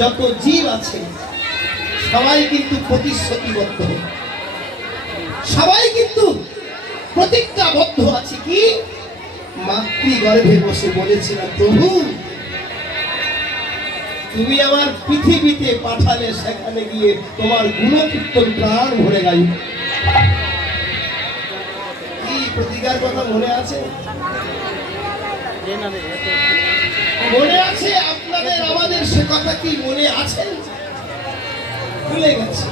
যত জীব আছে সবাই কিন্তু প্রতিশ্রুতিবদ্ধ, সবাই কিন্তু প্রতিজ্ঞাবদ্ধ আছে কি মাতৃগর্ভে বসে বলেছিলাম, প্রভু তুমি আমার পৃথিবীতে পাঠালে সেখানে গিয়ে তোমার গুণকীর্তন প্রাণ ভরে গাই। কি প্রতিজ্ঞার কথা মনে আছে? মনে আছে আপনাদের আমাদের সে কথা কি মনে আছে? ভুলে গেছি,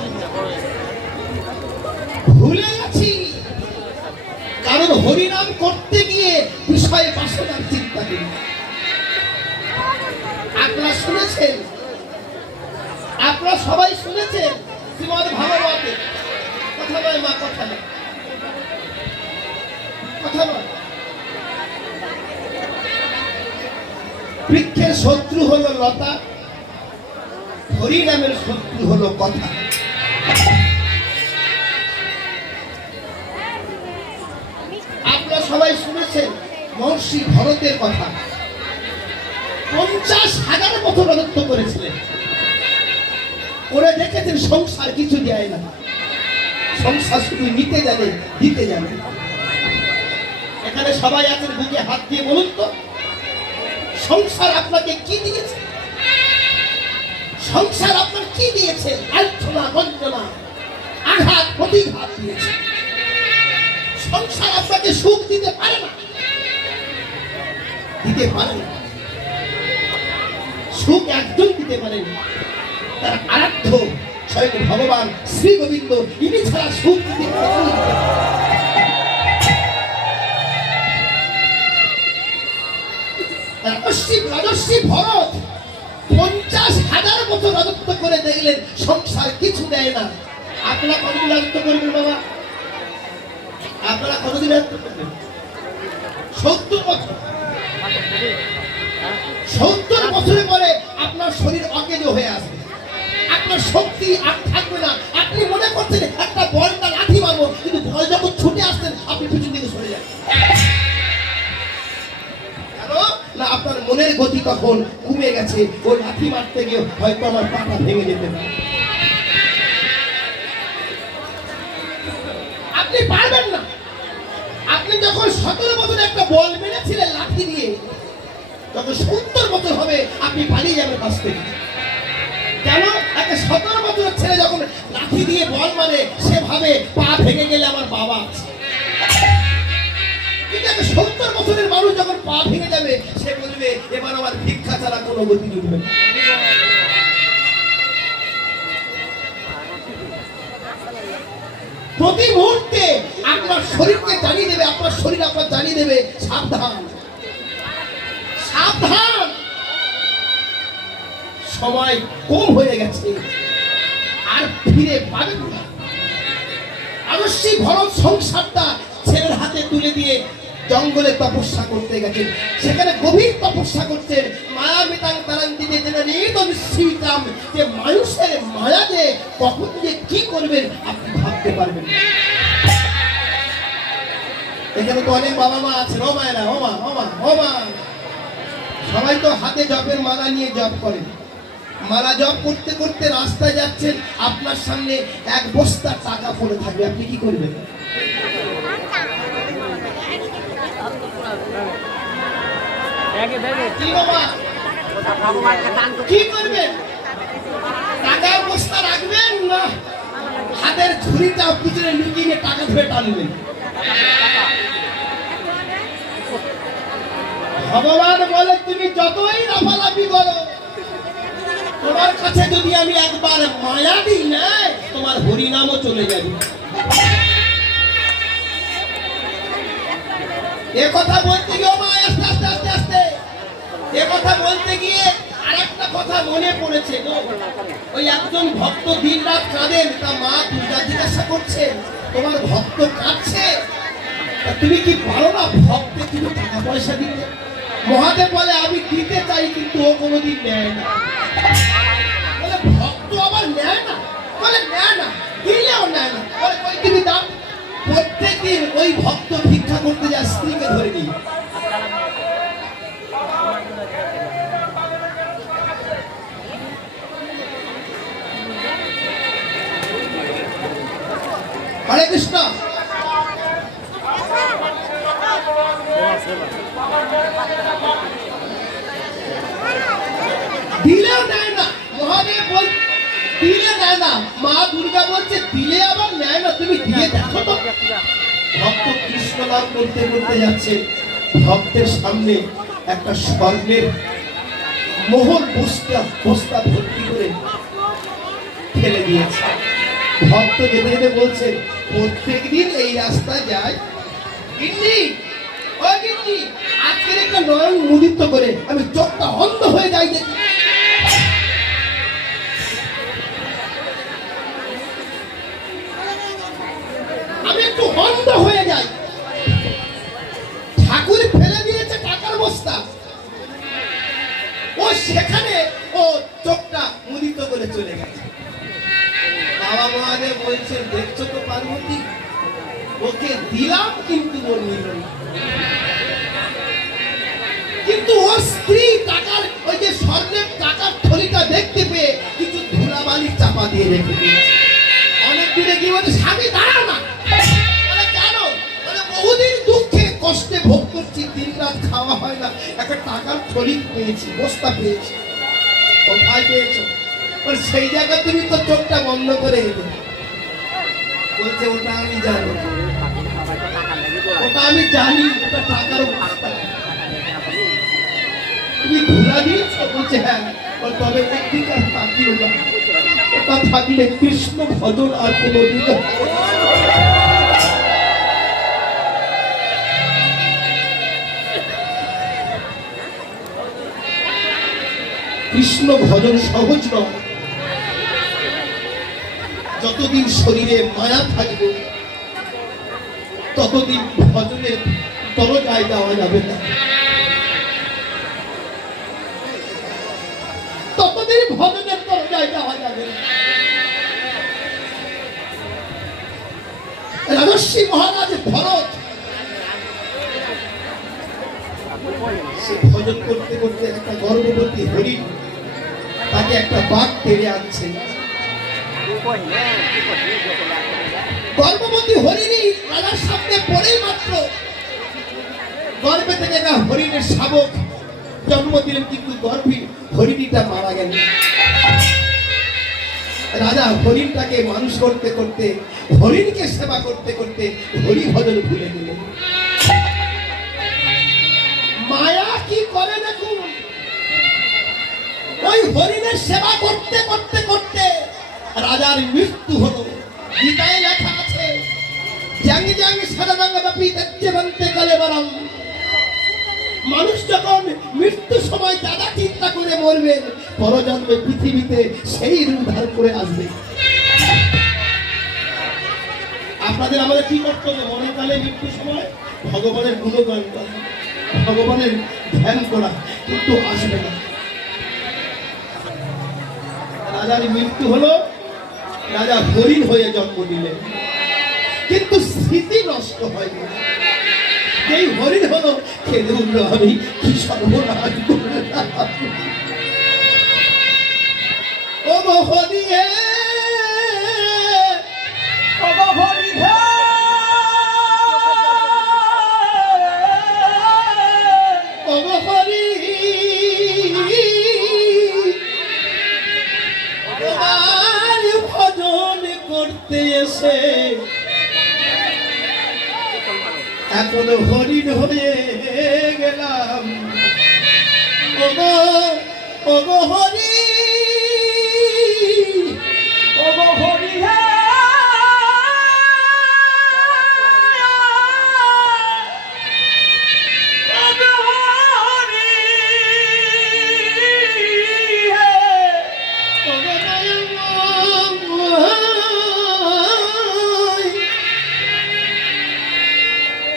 ভুলে গেছি। কারণ হরিনাম করতে গিয়ে বিষয়ে বাসনার চিন্তা করি। আপনারা শুনেছেন, আপনারা সবাই শুনেছেন শ্রীমদ্ ভাগবতে, কথা নয় মা, কথা নয়, কথা নয়। বৃক্ষের শত্রু হলো লতা, হরিনামের শত্রু হলো কথা। আপনারা সবাই শুনেছেন মহর্ষি ভরতের কথা। 50,000 বছর রাজত্ব করেছিলেন, করে দেখেছেন সংসার কিছু দেয় না, সংসার শুধু নিতে জানে, দিতে জানে। এখানে সবাই আছেন, বুকে হাত দিয়ে বলুন তো সংসার আপনাকে কি দিয়েছে? সংসার আপনার কি দিয়েছে? লাঞ্ছনা, বঞ্চনা, আঘাত, প্রতিঘাত দিয়েছে। সংসার আপনাকে সুখ দিতে পারে না, দিতে পারে না। সুখ একজন দিতে পারেন, তার আরাধ্য স্বয়ং ভগবান শ্রী গোবিন্দ, ইনি ছাড়া সুখ দিতে পারেন। রাজস্বী ভরত 50,000 বছর রাজত্ব করে দেখলেন সংসার কিছু দেয় না। আপনারা কতদিন রাজত্ব করবেন বাবা? আপনারা কতদিন রাজত্ব করবেন? 70 বছর। 70 বছরের পরে আপনার শরীর অকেজ হয়ে আসবে, আপনার শক্তি আর থাকবে না। আপনি মনে করছেন একটা বলটা লাঠি মারবো, কিন্তু বল যখন ছুটে আসছেন আপনি পিছন দিকে সরে যান। না, আপনার মনের গতি তখন কমে গেছে। ও লাঠি মারতে গিয়ে হয়তো আমার পাটা ভেঙে যেতে পারে। আপনি পারবেন না। আপনি যখন 17 বছর একটা বল মেরেছিলেন লাঠি দিয়ে, যখন 70 বছর হবে আপনি পালিয়ে যাবেন কাছ থেকে। কেন? একটা 17 বছরের ছেলে যখন লাঠি দিয়ে বল মারে, সে ভাবে পা ভেঙে গেলে আমার বাবা আছে। কিন্তু একটা 70 বছরের মানুষ যখন পা ভেঙে যাবে, সে বলবে এবার আমার ভিক্ষা ছাড়া কোনো গতি জুটবে না। প্রতি মুহূর্তে আপনার শরীরকে জানিয়ে দেবে, আপনার শরীর আপনার জানিয়ে দেবে সাবধান, সাবধান, সময় কম হয়ে গেছে, আর ফিরে পাবেন না। অবশ্যই ভরত সংসারটা ছেলের হাতে তুলে দিয়ে জঙ্গলে তপস্যা করতে গেছেন। সেখানে গভীর তপস্যা করছেন। মায়া মিতাং তারাং দিতে নিশ্চিতাম, যে মানুষের মায়া যে কখন যে কি করবেন আপনি ভাবতে পারবেন না। এখানে তো অনেক বাবা মা আছে, ও মায়েরা, ও মা, ও মা, ও মা, সবাই তো হাতে জপের মালা নিয়ে জপ করেন। মালা জপ করতে করতে রাস্তায় যাচ্ছেন, আপনার সামনে এক বস্তা টাকা পড়ে থাকবে, আপনি কি করবেন? কি করবেন? টাকার বস্তা রাখবেন না হাতের ঝুড়িটা পিছনে লুকিয়ে টাকা ধরে টানবেন? ভগবান বলে তুমি যতই লাফালাফি করো, তোমার কাছে যদি আমি একবার মায়া দিই না, তোমার হরিনামও চলে যাবে। এ কথা বলতে গিয়ে আস্তে আস্তে আস্তে আস্তে এ কথা বলতে গিয়ে আরেকটা কথা মনে পড়েছে। ওই একজন ভক্ত দিন রাত কাঁদেন, তা মা দুর্গা জিজ্ঞাসা করছেন তোমার ভক্ত কাঁদছে, তুমি কি পারো না ভক্তে কিছু টাকা পয়সা দিতে? মহাদেব বলে আমি দিতে চাই, কিন্তু ও কোনোদিন নেয় না। বলে ভক্ত আবার নেয় না? বলে নেয় না, দিলেও নেয় না। বলে কই তুমি দাও। প্রত্যেকদিন ওই ভক্ত ভিক্ষা করতে যায়, স্ত্রীকে ধরে নিয়ে। হরে কৃষ্ণ। দিলেও নেয় না, মহাদেব বল দিলে নেয় না, মা দুর্গা বলছে দিলে আবার নেয় না, তুমি দিয়ে দেখো তো। ভক্ত কৃষ্ণ নাম করতে করতে যাচ্ছে, ভক্তের সামনে একটা স্বর্ণের মোহর বস্তা ভর্তি করে ফেলে দিয়েছে। ভক্ত যেতে যেতে বলছে প্রত্যেকদিন এই রাস্তা যায়, গিন্নি ও গিন্নি আজকের একটা নয়ন মুদিত করে আমি চোখটা অন্ধ হয়ে যাই দেখি। আমি একটু অন্ধ হয়ে যাই। ঠাকুর ফেলে দিয়েছে টাকার বস্তা, ও সেখানে ও চোখটা মুদিত করে চলে গেছে। বাবা মহাদেব বলছেন দেখছো তো পার্বতী, ওকে দিলাম কিন্তু ওর নিল না। কিন্তু ওর স্ত্রী টাকার ওই যে স্বর্ণের টাকার থলিটা দেখতে পেয়ে কিছু ধুলাবালি চাপা দিয়ে রেখে দিয়েছে। অনেক দূরে গিয়ে বলছে স্বামী দাঁড়াও না। কেন? বহুদিন দুঃখে কষ্টে ভোগ করছি, দিন রাত খাওয়া হয় না, একটা টাকার থলি পেয়েছি, বস্তা পেয়েছি। কোথায় পেয়েছো? সেই জায়গা তুমি তো চোখটা বন্ধ করে এলে। বলছে ওটা আমি জানি, ওটা আমি জানি, ওটা টাকার বস্তা। তুমি ধুলা দিয়েছ? বলছে হ্যাঁ। তবে একদিকে আর তাকিও না, ওটা থাকলে কৃষ্ণ ভজন আর কোনোদিন। কৃষ্ণ ভজন সহজ নয়। যতদিন শরীরে মায়া থাকবে ততদিন ভজনের দরজায় দেওয়া যাবে না, ততদিন ভজনের দরজায় দেওয়া যাবে না। রাজর্ষি মহারাজ ভরত সে ভজন করতে করতে একটা গর্ভবতী হরিণ, তাকে একটা বাঘ টেনে আনছে। গর্ভবতী হরিণী রাজার সামনে পড়েই মাত্র গর্ভে থেকে একটা হরিণের শাবক জন্ম দিলেন, কিন্তু গর্ভী হরিণীটা মারা গেল। রাজা হরিণটাকে মানুষ করতে করতে, হরিণকে সেবা করতে করতে হরি ভজন ভুলে গেলেন। মায়া কি করে দেখুন, ওই হরিণের সেবা করতে করতে করতে রাজার মৃত্যু হলো। গীতায় লেখা আছে জ্যাং জ্যাং সারাঙ্গব্যাপী তেজ্যবন্তে কালেবরম। মানুষ যখন মৃত্যু সময় দাদা চিন্তা করে মরবেন, পরজন্মে পৃথিবীতে সেই রূপ ধারণ করে আসবে। আপনাদের আমাদের কি কর্তব্য? মরণকালে মৃত্যু সময় ভগবানের গুণগান করা, ভগবানের ধ্যান করা, কিন্তু আসবে না। রাজার মৃত্যু হলো, রাজা হরিণ হয়ে জন্ম দিলেন, কিন্তু স্মৃতি নষ্ট হয়নি। এই হরিণ হলো খেলে উঠলো আমি কি সর্বনাশ করলাম। ও হরি হে, ও হরি হে, ও হরি তোমার ভজন করতে এসে এখন হরিণ হয়ে গেলাম। ওগো ওগো হরি, ওগো হরি হে, ওগো হরি হে,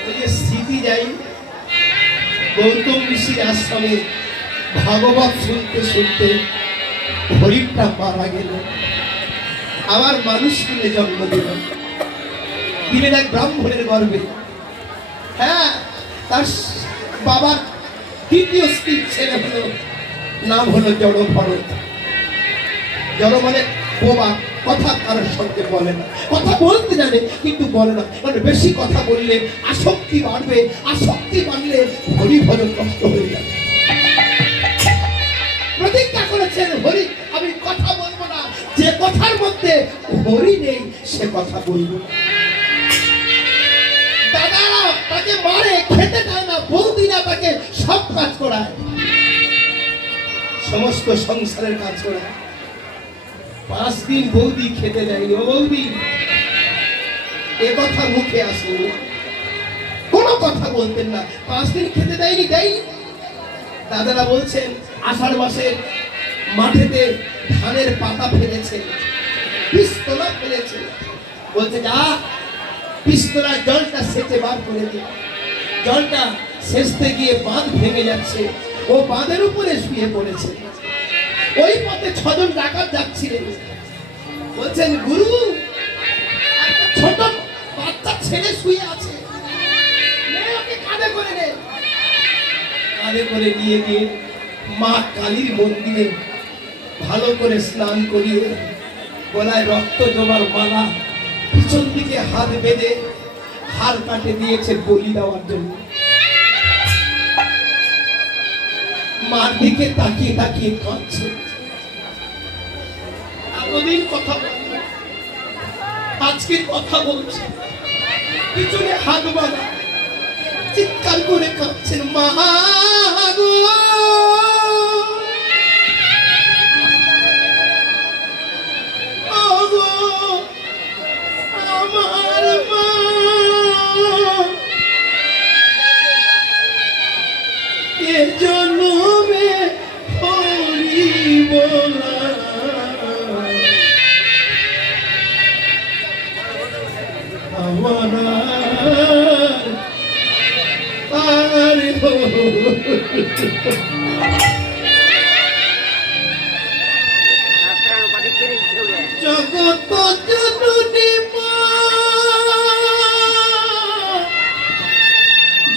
ওগো স্মৃতি যাই। গৌতম ঋষির আশ্রমে ভাগবত শুনতে শুনতে হরিণটা মারা গেল, আবার মানুষ কুলে জন্ম দিল, দিলেন এক ব্রাহ্মণের গর্ভে। হ্যাঁ, তার বাবার দ্বিতীয় স্ত্রীর ছেলে হলো, নাম হলো জড় ভরত। জড় মানে বোবা, কথা কারোর সঙ্গে বলে না, কথা বলতে জানে কিন্তু বলে না। মানে বেশি কথা বললে আসক্তি বাড়বে, আসক্তি বাড়লে হরি ভজন কষ্ট হয়ে যাবে। প্রতিজ্ঞা করেছেন হরি আমি কথা বলবো না, যে কথার মধ্যে হরি নেই সে কথা বলবো। দাদারা তাকে মারে, খেতে দেয় না, বৌদিরা তাকে সব কাজ করায়, সমস্ত সংসারের কাজ করায়। 5 দিন বৌদি খেতে দেয়নি। ও বৌদি, এ কথা মুখে আসেনি, কোনো কথা বলতেন না। 5 দিন খেতে দেয়নি। দাদারা বলছেন আষাঢ় মাসে মাঠেতে ধানের পাতা ফেলেছে, পিস্তলা ফেলেছে, বলছে যা পিস্তলার জলটা সেচে বার করে দিই। জলটা সেচতে গিয়ে বাঁধ ভেঙে যাচ্ছে, ও বাঁধের উপরে শুয়ে পড়েছে। ওই পথে 6 জন ডাকাত যাচ্ছিলেন, বলছেন গুরু একটা ছোট বাচ্চা ছেলে শুয়ে আছে, ওকে কাঁধে করে নে। কাঁধে করে নিয়ে গিয়ে মা কালীর মন্দিরে ভালো করে স্নান করিয়ে গলায় রক্ত জমার মালা, পিছন দিকে হাত বেঁধে হাড় কাটে দিয়েছে বলি দেওয়ার জন্য। মার দিকে তাকিয়ে তাকিয়ে কাঁদছে। এতদিন কথা বলি, আজকে কথা বলছে, পিছনে হাত বাঁধা, চিৎকার করে কাঁদছেন মা গো, আমার মা, এ জন্মে হরি বলা আমার আর জগত জননী মা,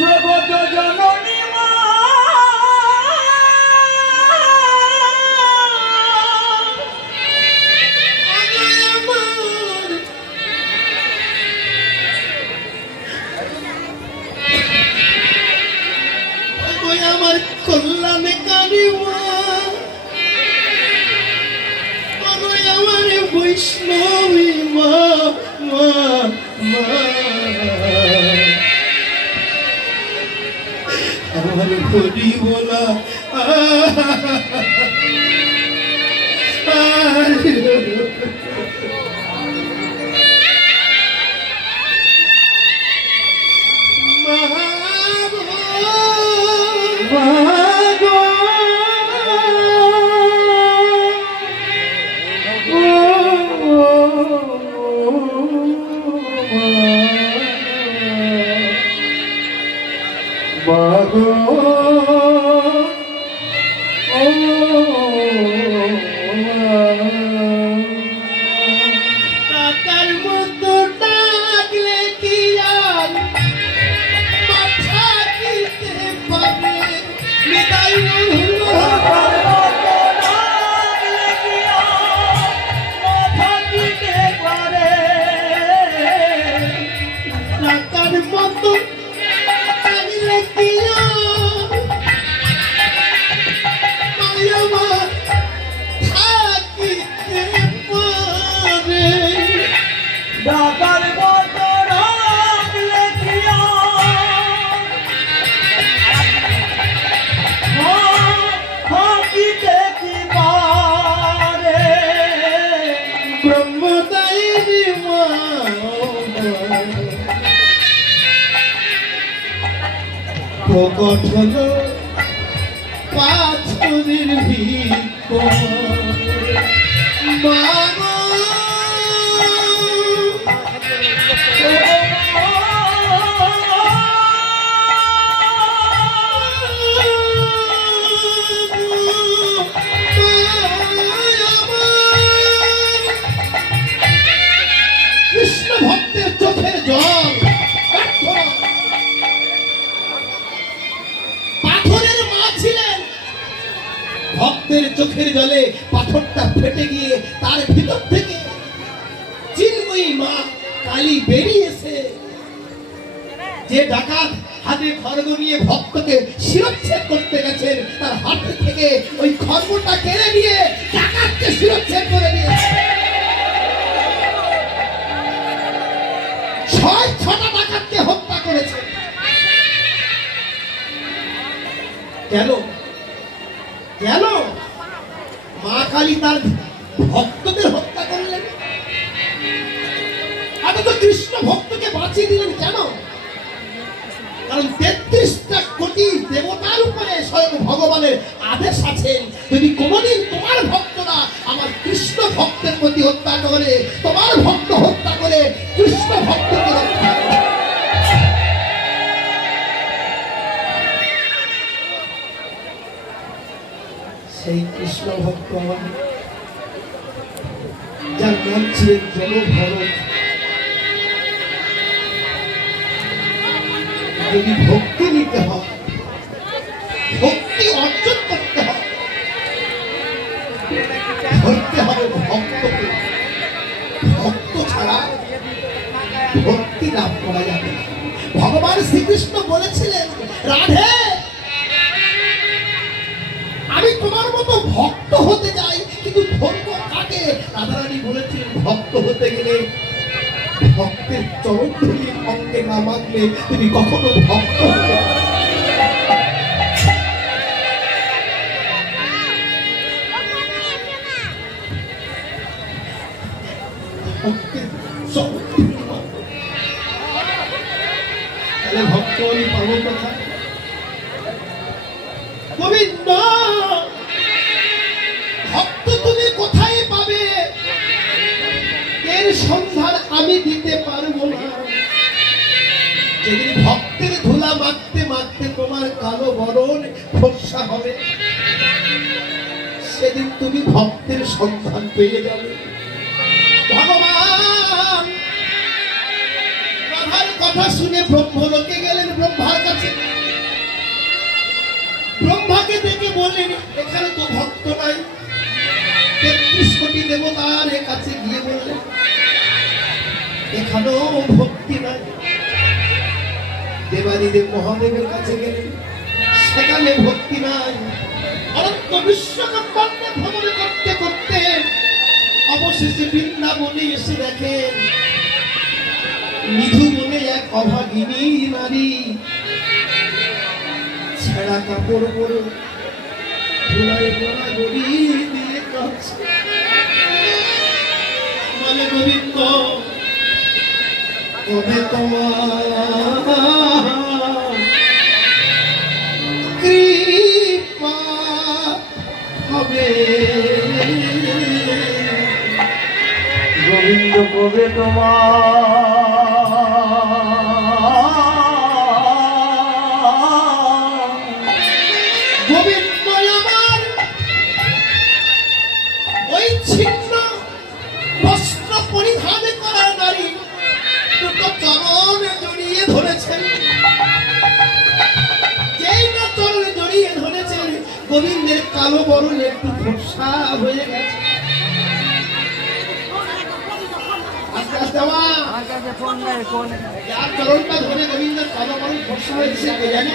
জগত জননী মা, আমার কল্যাণে কারি মা, আমার বৈষ্ণবী মা, মা মা, আমার হরি বলা টাকার মতো ডাকলে কি আর মাথা দিতে পারে, নিতাই টাকার মতো ডাকলে কি ডাকার মতো রাখলে প্রিয়া হাকিতে কি পারে ব্রহ্মদায়ী মা, প্রকট হলো পাথরের ভিতর মা গো, কৃষ্ণ ভক্তের চোখের জল, পাথরের মা ছিলেন, ভক্তের চোখের জলে পাথরটা ফেটে গিয়ে তার ভিতর থেকে তখনই মা কালী বেরিয়েছে। যে ডাকাত হাতে খড়গ নিয়ে ভক্তকে শিরচ্ছেদ করতে গেছেন, তার হাত থেকে ওই খড়গটা কেড়ে নিয়ে ডাকাতকে শিরচ্ছেদ করে দিয়েছে। 6-6টা ডাকাতকে হত্যা করেছে। কেন? কেন মা কালী তার ভক্তদের হত্যা করলেন? অথচ কৃষ্ণ ভক্তকে বাঁচিয়ে দিলেন কেন? কারণ 33টা কোটি দেবতার উপরে স্বয়ং ভগবানের আদেশ আছেন, যদি কোনোদিন তোমার ভক্তরা আমার কৃষ্ণ ভক্তের প্রতি হত্যা করে, তোমার ভক্ত হত্যা করে কৃষ্ণ ভক্তকে হত্যা করে। সেই কৃষ্ণ ভক্ত আমার, যার নাম ছিলেন জলভরত, যদি ভক্তি নিতে হয়, ভক্তি অর্জন করতে হয়, ধরতে হবে ভক্তকে। ভক্ত ছাড়া ভক্তি লাভ করা যাবে না। ভগবান শ্রীকৃষ্ণ বলেছিলেন, রাধে আমি তোমার মতো ভক্ত হতে চাই, কিন্তু ধরবো কাকে? রাধারানী বলেছিলেন, ভক্ত হতে গেলে ভক্তের চরণ ধরে অঙ্গে না মানলে তুমি কখনো ভক্ত হতে পারবে না। ভক্তের চরণ ধরে মানবে। তাহলে ভক্ত আমি পাবো কোথায়? গোবিন্দ ভক্ত তুমি কোথায় পাবে? এর সন্ধান আমি দিতে পারবো না। যেদিন ভক্তের ধুলা মাখতে মাখতে তোমার কালো বরণ ফর্সা হবে, সেদিন তুমি ভক্তের সন্ধান পেয়ে যাবে। ভগবান রাধার কথা শুনে ব্রহ্মলোকে গেলেন, ব্রহ্মার কাছে। ব্রহ্মাকে দেখে বললেন, এখানে তো ভক্ত নাই। 33 কোটি দেবতার কাছে গিয়ে বললেন, এখানেও ভক্তি নাই। দেবাদিদেব মহাদেবের কাছে গেলেন, সেখানে ভক্তি নাই। অনন্ত বিশ্বব্রহ্মাণ্ডে ভ্রমণ করতে করতে অবশেষে বৃন্দাবনে এসে দেখেন, নিধু বলে এক অভাগিনী নারী ছেঁড়া কাপড় পরে ধুলায় পোড়া গড়ি দিয়ে কাঁদছে। বলে, গোবিন্দ কবে তোমার কৃপা হবে? গোবিন্দ কবে গোবিন্দ আমার ওই ছিন্ন বস্ত্র পরিধান করা নারী দুটো চরণ জড়িয়ে ধরেছেন। যেই না চরণ জড়িয়ে ধরেছেন, গোবিন্দের কালো বরণ একটু ফর্সা হয়ে গেছে। আস্তে আস্তে যার চরণটা ধরে গোবিন্দের কালো বরণ ফর্সা হয়েছে, কে জানে?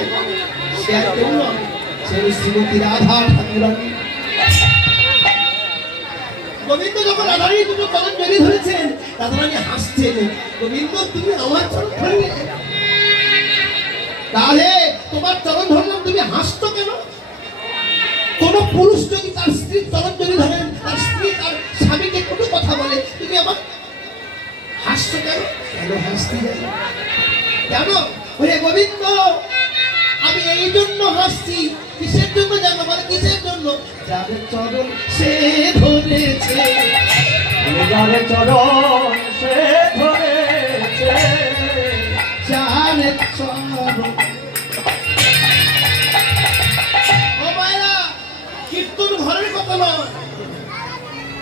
সে আর কেউ নয়, সে শ্রীমতী রাধা ঠাকুরানী। গোবিন্দ যখন রাধারানী দুটো চরণ জড়িয়ে ধরেছেন, রাধারানী হাসছেন। গোবিন্দ তুমি আমার চরণ ধরলে? তাহলে তোমার চরণ ধরলাম, তুমি হাসতো কেন? কোন পুরুষ যদি তার স্ত্রীর চরণ জড়িয়ে ধরেন, তার স্ত্রী তার স্বামীকে কোনো কথা বলে, তুমি আমার হাসছো কেন? কেন হাসতে যাই? কেন? ওরে গোবিন্দ, আমি এই জন্য হাসছি। কিসের জন্য জানো? মানে কিসের জন্য? যার চরণ সে ধরেছে, যার চরণ সে ধরেছে, যার চরণ। ও মায়েরা, কীর্তন ঘরের কথা নয়,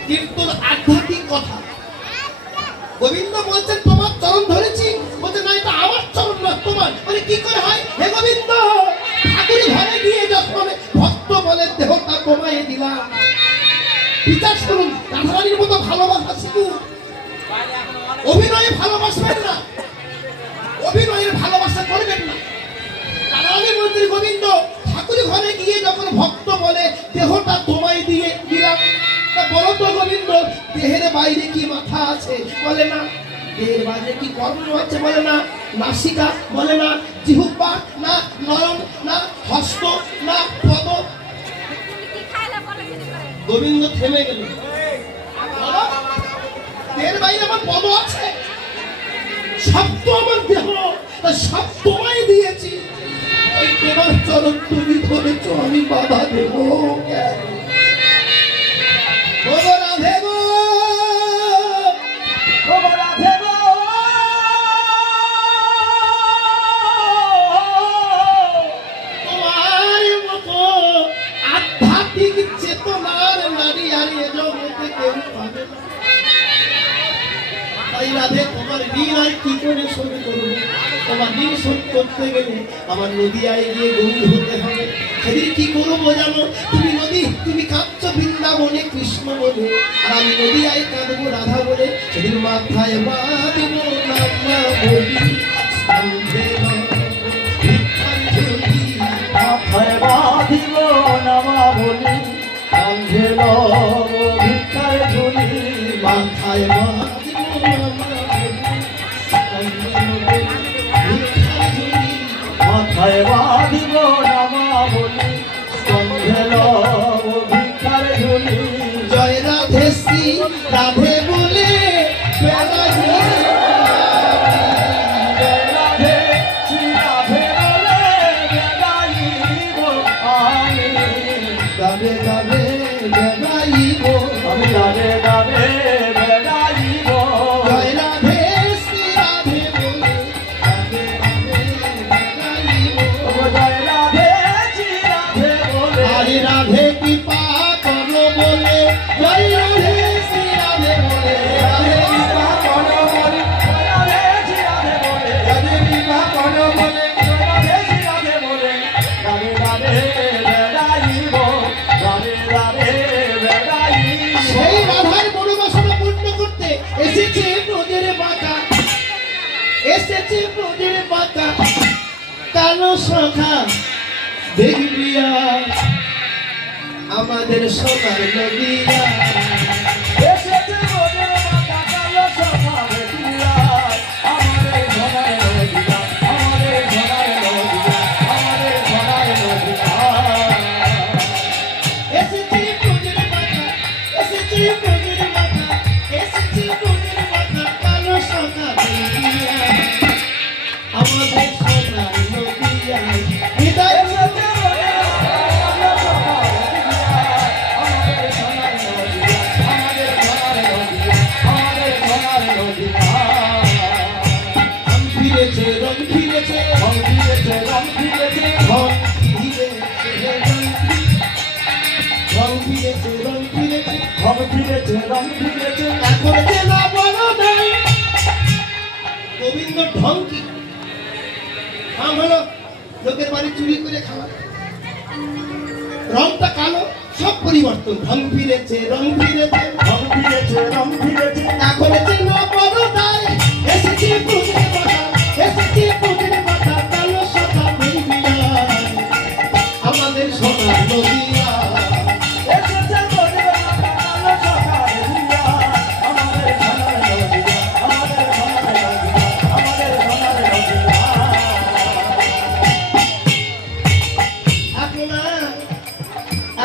কীর্তন আধ্যাত্মিক কথা। গোবিন্দ বলছেন তোমার চরণ ধরেছি, বলছে না এটা আমার চরণ না, তোমার। মানে কি করে হয়? হে গোবিন্দ, ঠাকুর ঘরে গিয়ে যখন ভক্ত বলে দেহটা কমাই দিলাম, বিচার করুন, রাধারানীর মতো ভালোবাসা শিখুন। দেহটা তোমায় দিয়ে দিলাম। তা বলো তো গোবিন্দ, দেহের বাইরে কি মাথা আছে? বলে না। দেহের বাইরে কি কর্ম আছে? বলে না। নাসিকা? বলে না। জিহ্বা? না। নয়ন? না। হস্ত? না। পদ? গোবিন্দ থেমে গেল। বাবা, দেহের বাইরে আমার পদ আছে, সব তো আমার দেহ, তা সব তোমায় দিয়েছি। ওই তোমার চরণ তুমি ধরেছ, আমি বাধা দেব কেন? ও গো রাধে গো, ও রাধে গো, তোমার মতো আধ্যাত্মিক চেতনার নারী আর এ জগতে কেউ পাবে না। তাই রাধে, তোমার ঋণ আর কি করে শোধ করবো? তোমার ঋণ শোধ করতে গেলে আমার নদীয়ায় গিয়ে গৌর হতে হবে। সেদিন কি করবো জানো? তুমি নদী, তুমি কাঁদছো বৃন্দাবনে কৃষ্ণ বলে, আর আমি নদীয়ায় কাঁদবো রাধা বলে। সেদিন মাথায় বাঁধবো নাম্মা বলি, স্কন্ধে ভিক্ষার ঝুলি। মাথায় বাঁধিব নামা বলি, কাঁধে লব ভিক্ষার ঝুলি। মাথায় বাঁধবো নাম্মা বলি, স্কন্ধে ভিক্ষার ঝুলি। মাথায় বাঁধিব নামা বলি, স্কন্ধে লব ভিক্ষার ঝুলি। জয় রাধে শ্রী রাধে বলে বেড়াই। জয় রাধে শ্রী রাধে বলে বেড়াইব আমি। গাবে গাবে বেড়াইব। আমি গানে গানে বেড়াইব। জয় রাধে শ্রী রাধে বলে গাবে গাবে বেড়াইব। জয় রাধে শ্রী রাধে বলে। আরে রাধে কৃপা করো বলে, জয় রাধে শ্রী রাধে বলে। রাধে কৃপা করো বলে, রাধে শ্রী রাধে বলে। রাধে কৃপা করো বলে। রাধে শ্রী রাধে বলে। গানে গানে বেড়াইব। গানে গানে বেড়াইব। সেই রাধার মনোবাসনা পূর্ণ করতে এসেছে ব্রজের বাঁকা, এসেছে ব্রজের বাঁকা কালো সখা দেখবিয়া আমাদের সোনার নদিয়া। এসেছে মোদের মাতা কালো সখা বেটিয়া, আমাদের সোনার নদিয়া, আমাদের সোনার নদিয়া, আমাদের সোনার নদিয়া। এসেছে ব্রজের বাঁকা, এসেছে ব্রজের বাঁকা, এসেছে ব্রজের বাঁকা কালো সখা দেখবিয়া আমাদের সোনার নদিয়া। হৃদয় এসেছে মোদের কালো সখা বেটিয়া, আমাদের সোনার নদিয়া, আমাদের সোনার নদিয়া, আমাদের সোনার নদিয়া। রং ফিরেছে, রং ফিরেছে, রং ফিরেছে, রং ফিরেছে, রং ফিরেছে, রং ফিরেছে, রং ফিরেছে। রং ফিরেছে, রং ফিরেছে। এখন যে না বড় নাই। গোবিন্দ ঢং কি? ঢং হলো লোকের বাড়ি চুরি করে খাওয়া। রংটা কালো, সব পরিবর্তন। রং ফিরেছে, রং ফিরেছে, রং ফিরেছে, রং ফিরেছে। এখন যে না বড় নাই। এসেছে পুজোর বাধা, এসেছে পুজোর বাধা কালো সখা বেরিয়া আমাদের সোনার নদিয়া। এসেছে মোদের মাতা কালো সখা বেটিয়া, আমাদের সোনার নদিয়া, আমাদের সোনার নদিয়া, আমাদের সোনার নদিয়া।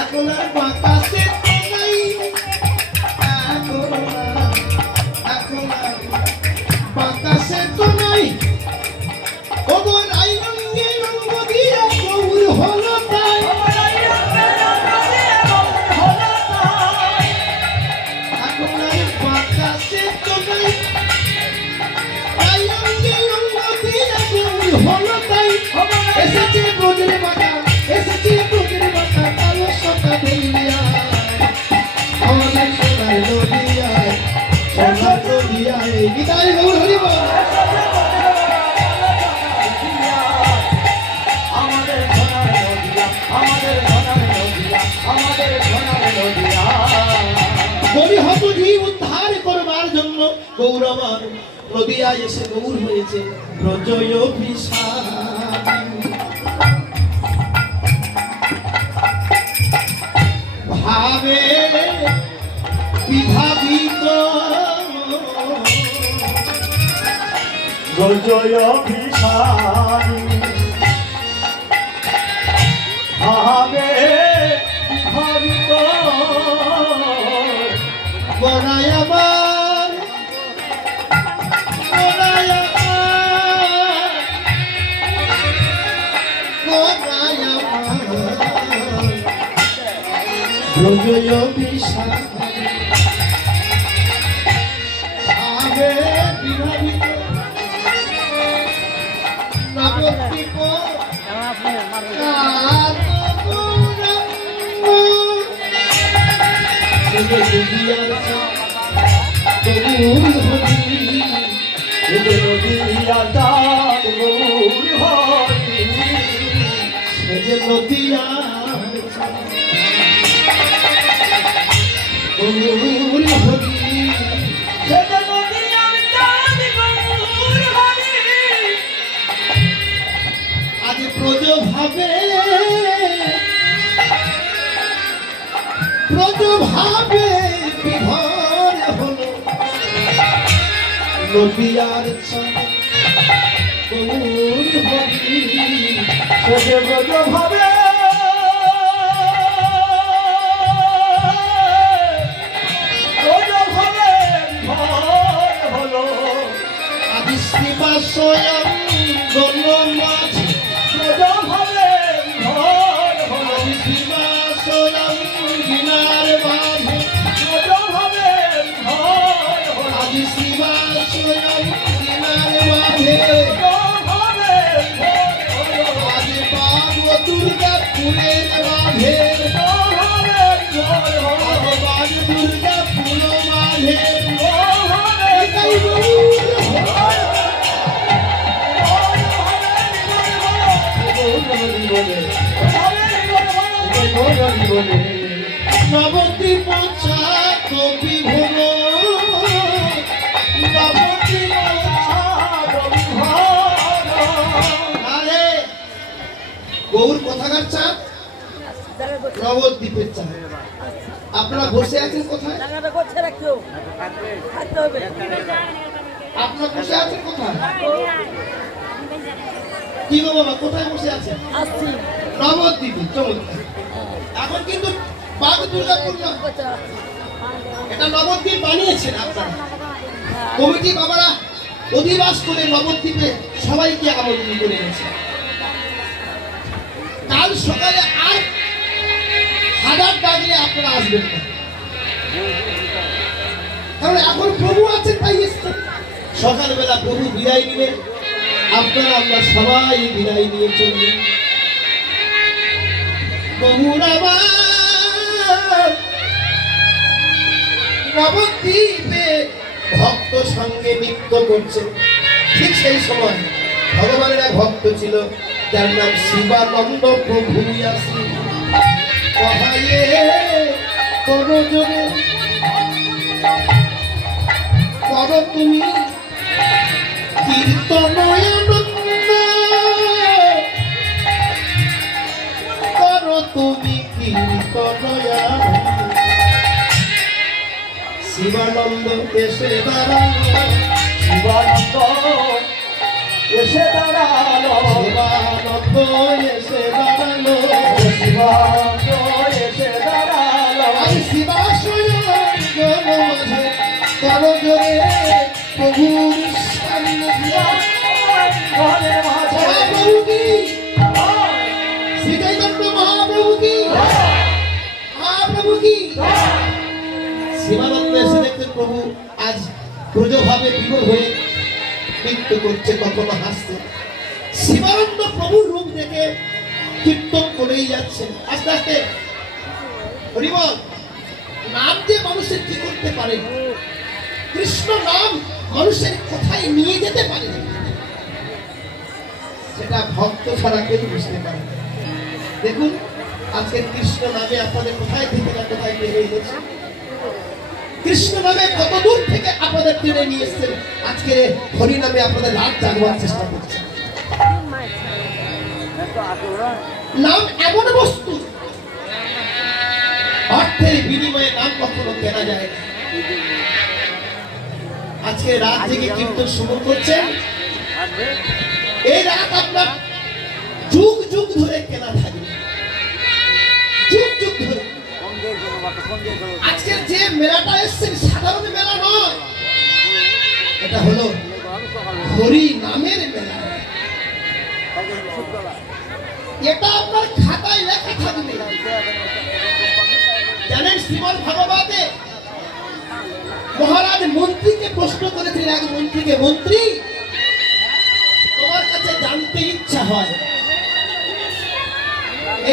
এখন আর বাতাসে তো নাই, এখন আর বাতাসে তো নাই। ওগো রাইরঙ্গে রঙ্গ দিয়ে গৌর হলো তাই। এখন আর বাতাসে তো নাই, রাইরঙ্গে রঙ্গ দিয়ে গৌর হলো তাই। এসেছে ব্রজের বাঁকা, এসেছে ব্রজের বাঁকা কালো সখা বেরিয়া আমাদের সোনার নদিয়ায়, সোনার নদিয়ায়। বিদায় গৌর হরি বল। আমাদের সোনার নদিয়া, আমাদের সোনার নদিয়া, আমাদের সোনার নদিয়া। গরিহত জীব উদ্ধার করবার জন্য গৌরবার নদিয়ায় এসে গৌর হয়েছে ব্রজয় বিষাদ। ভাবে বিভাবিত জয় অভিশানী ভাবে বিভাবিত গড়ায় আমার গড়ায় আমার গড়ায় আমার জয় অভিশানী ভাবে বিভাবিত নবদ্বীপ নদিয়া দান গৌর হরি নদিয়া গৌর হরি আজ ব্রজ ভাবে বিভোর হলো নদিয়ার গৌর হরি সে ব্রজ ভাবে আদি শিবা স্বয়ং গণমাঝ আদি শিবা স্বয়ং বিনার মাঝে আদি শিবা স্বয়ং বিনার মাঝে আদি বাগ দুর্গা ফুলের মাঝে আদি বাগ দুর্গা ফুল মাঝে এটাই নবদ্বীপ কবি ভোগ নবদ্বীপ আরে গৌর কোথাকার চাঁদ নবদ্বীপের চাঁদ আপনারা বসে আছেন কোথায় আপনারা বসে আছেন কোথায় কি গো বাবা কোথায় বসে আছেন নবদ্বীপে চমৎকার এখন কিন্তু বাঘ দুর্গাপুর না এটা নবদ্বীপ বানিয়েছেন আপনারা কমিটি বাবারা অধিবাস করে নবদ্বীপে সবাইকে আমন্ত্রণ করে এনেছে কাল সকালে আর হাজার ডাকলে আপনারা আসবেন না কারণ এখন প্রভু আছেন তাই এসছেন সকালবেলা প্রভু বিদায় নিলেন আপনারা আমরা সবাই বিদায় নিয়ে চললেন প্রভুর আবার নবদ্বীপে ভক্ত সঙ্গে নৃত্য করছে ঠিক সেই সময় ভগবানের এক ভক্ত ছিল যার নাম শিবানন্দ প্রভু আসি কহায়ে তোর জোরে কর তুমি কীর্তনয়নন্দ কর তুমি কীর্তনয়নন্দ শিবানন্দ এসে দাঁড়ালো শিবানন্দ এসে দাঁড়ালো শিবানন্দ এসে দাঁড়ালো শিবানন্দ এসে দাঁড়ালো আমি শিবাশয় মাঝে করজোরে প্রভুর সান্নিধ্যে ঘরে মাঝে মহাপ্রভু কি শ্রী চৈতন্য মহাপ্রভু কি মহাপ্রভু কি শিবানন্দ এসে দেখতেন প্রভু আজ ব্রজভাবে বিভোর হয়ে নৃত্য করছে কখনো হাসছে শিবানন্দ প্রভুর রূপ দেখে কীর্তন করেই যাচ্ছে আস্তে আস্তে হরিবল নাম দিয়ে মানুষের কি করতে পারে কৃষ্ণ নাম মানুষের কোথায় নিয়ে যেতে পারে সেটা ভক্ত ছাড়া কেউ বুঝতে পারে না। দেখুন আজকে কৃষ্ণ নামে আপনাদের কোথায় থেকে না কোথায় পেয়ে গেছে কৃষ্ণ নামে কত দূর থেকে আপনাদের টেনে নিয়ে এসছেন আজকে হরি নামে আপনাদের রাত জাগবার চেষ্টা করছেন নাম এমন বস্তু অর্থের বিনিময়ে নাম কখনো কেনা যায় না। আজকে রাত জেগে কিন্তু শুরু করছেন, এই রাত আপনার যুগ যুগ ধরে কেনা থাকবে, যুগ যুগ ধরে। আজকে যে মেলাটা এসছেন সাধারণ মেলা নয়, এটা হলো হরি নামের মেলা। এটা আপনার খাতায় লেখা থাকবে। জানেন শ্রীমদ্ ভাগবতে মহারাজ মন্ত্রীকে প্রশ্ন করেছিলেন, এক মন্ত্রীকে, মন্ত্রী তোমার কাছে জানতে ইচ্ছা হয়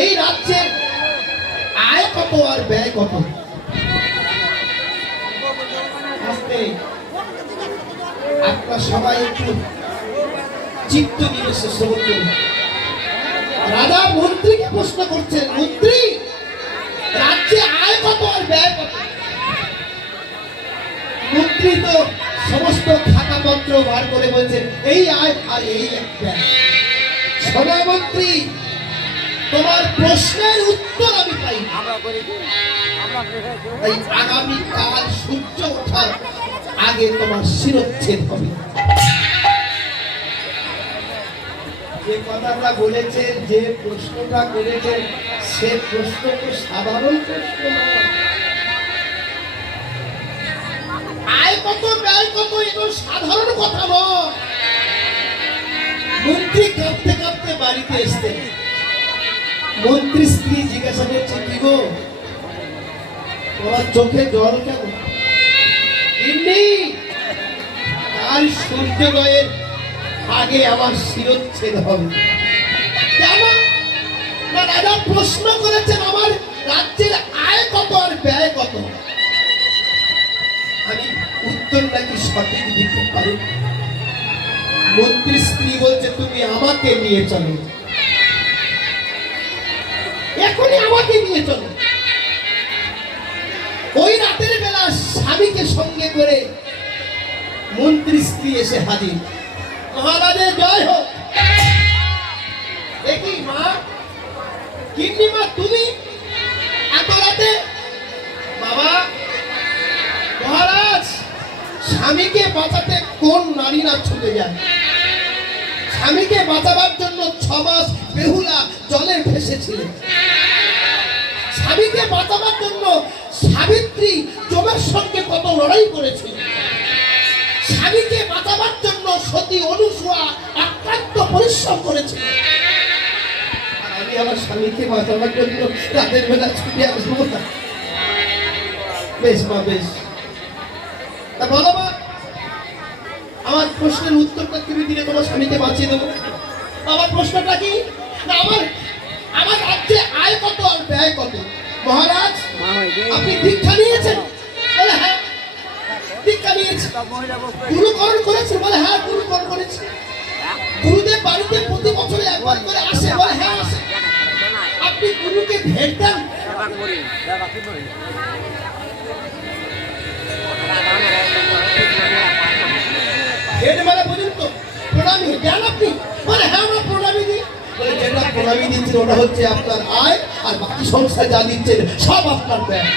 এই রাজ্যের আয় কত আর ব্যয় কত? আপনার সবাই একটু চিত্ত নিবেশে শ্রবণ করুন। রাজা মন্ত্রীকে প্রশ্ন করছেন, মন্ত্রী রাজ্যে আয় কত আর ব্যয় কত? মন্ত্রী তো সমস্ত খাতাপত্র বার করে বলছেন এই আয় আর এই ব্যয়। শোনো মন্ত্রী, তোমার প্রশ্নের উত্তর আমি পাই, তাই আগামী কাল সূর্য ওঠার আগে তোমার শিরচ্ছেদ হবে। যে কথাটা বলেছেন, যে প্রশ্নটা করেছেন, সে প্রশ্ন তো সাধারণ প্রশ্ন নয়। আয় কত ব্যয় কত এটা সাধারণ কথা নয়। মন্ত্রী কাঁদতে কাঁদতে বাড়িতে এসতেন। মন্ত্রী স্ত্রী জিজ্ঞাসা করছে, কি গো তোমার চোখে জল কেন? কাল সূর্যোদয়ের আগে আমার শিরচ্ছেদ হবে। কেন না, রাজা প্রশ্ন করেছেন আমার রাজ্যের আয় কত আর ব্যয় কত। আমি উত্তর নাকি সঠিক দিতে পারি। মন্ত্রী স্ত্রী বলছে, তুমি আমাকে নিয়ে চলো, এখনই আমাকে নিয়ে চলো। ওই রাতের বেলা স্বামীকে সঙ্গে করে মন্ত্রী স্ত্রী এসে হাজির। মহারাজের জয় হোক। দেখি মা, কিন্নি মা, তুমি এত রাতে? বাবা, মহারাজ স্বামীকে বাঁচাতে কোন নারীরা ছুটে যায়? স্বামীকে বাঁচাবার জন্য 6 মাস বেহুলা জলে ভেসেছিলেন। স্বামীকে বাঁচাবার জন্য সাবিত্রী জমের সঙ্গে কত লড়াই করেছিল। স্বামীকে বাঁচাবার জন্য সতী অনুসূয়া অক্লান্ত পরিশ্রম করেছিল। আমি আমার স্বামীকে বাঁচাবার জন্য রাতের বেলা ছুটে আসবো না। বেশ মা, বেশ। তা বলো মা, আমার প্রশ্নের উত্তরটা তুমি দিলে তোমার স্বামীকে বাঁচিয়ে দেবো। আমার প্রশ্নটা কি না, আমার রাজ্যে আয় কত আর ব্যয় কত? মহারাজ আপনি দীক্ষা নিয়েছেন? বলে হ্যাঁ দীক্ষা নিয়েছি। গুরুকরণ করেছেন? বলে হ্যাঁ গুরুকরণ করেছি। গুরুদেব বাড়িতে প্রতি বছরে একবার করে আসে? বলে হ্যাঁ আসে। আপনি গুরুকে ভেট দেন? ভেট মানে বুঝুন তো, প্রণামী দেন আপনি? বলে হ্যাঁ আমরা প্রণামী দিই। বলে যেটা প্রণামী দিচ্ছেন ওটা হচ্ছে আপনার আয়, আর বাকি সংসার যা দিচ্ছেন সব আপনার ব্যয়।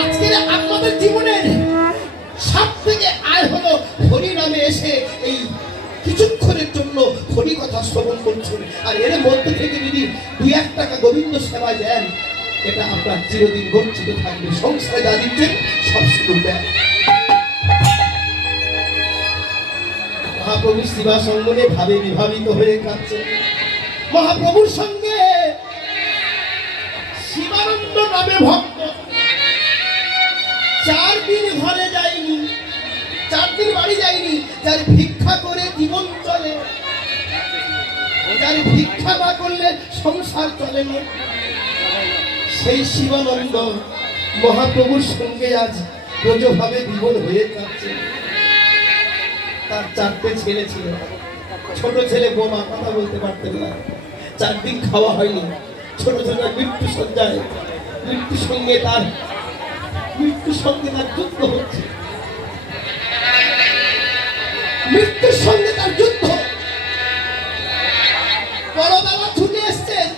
আজকের আপনাদের জীবনের সব থেকে আয় হলো হরি নামে এসে এই কিছুক্ষণের জন্য হরি কথা শ্রবণ করছেন। আর এর মধ্যে থেকে যদি 2-1 টাকা গোবিন্দ সেবা দেন, এটা আপনার চিরদিন গচ্ছিত থাকবে। সংসারে যা দিচ্ছেন সব শুধু ব্যয়। মহাপ্রভু শিবা সঙ্গনে ভাবে বিভাবিত হয়ে কাঁদছে। মহাপ্রভুর সঙ্গে শিবানন্দ নামে ভক্ত 4 দিন ঘরে যায়নি, 4 দিন বাড়ি যায়নি। যার ভিক্ষা করে জীবন চলে, যার ভিক্ষা না করলে সংসার চলে না, সেই শিবানন্দ মহাপ্রভুর সঙ্গে আজ ব্রজভাবে বিভোর হয়ে কাঁদছে। তার 4টে ছেলে ছিল। ছোট ছেলে বোমা, কথা বলতে পারতেন না, 4 দিন খাওয়া হয়নি। ছোট ছোট মৃত্যু সজ্জায়, মৃত্যুর সঙ্গে তার যুদ্ধ হচ্ছে। মৃত্যুর সঙ্গে তার যুদ্ধ। বড়বেলা ছুটে এসছেন,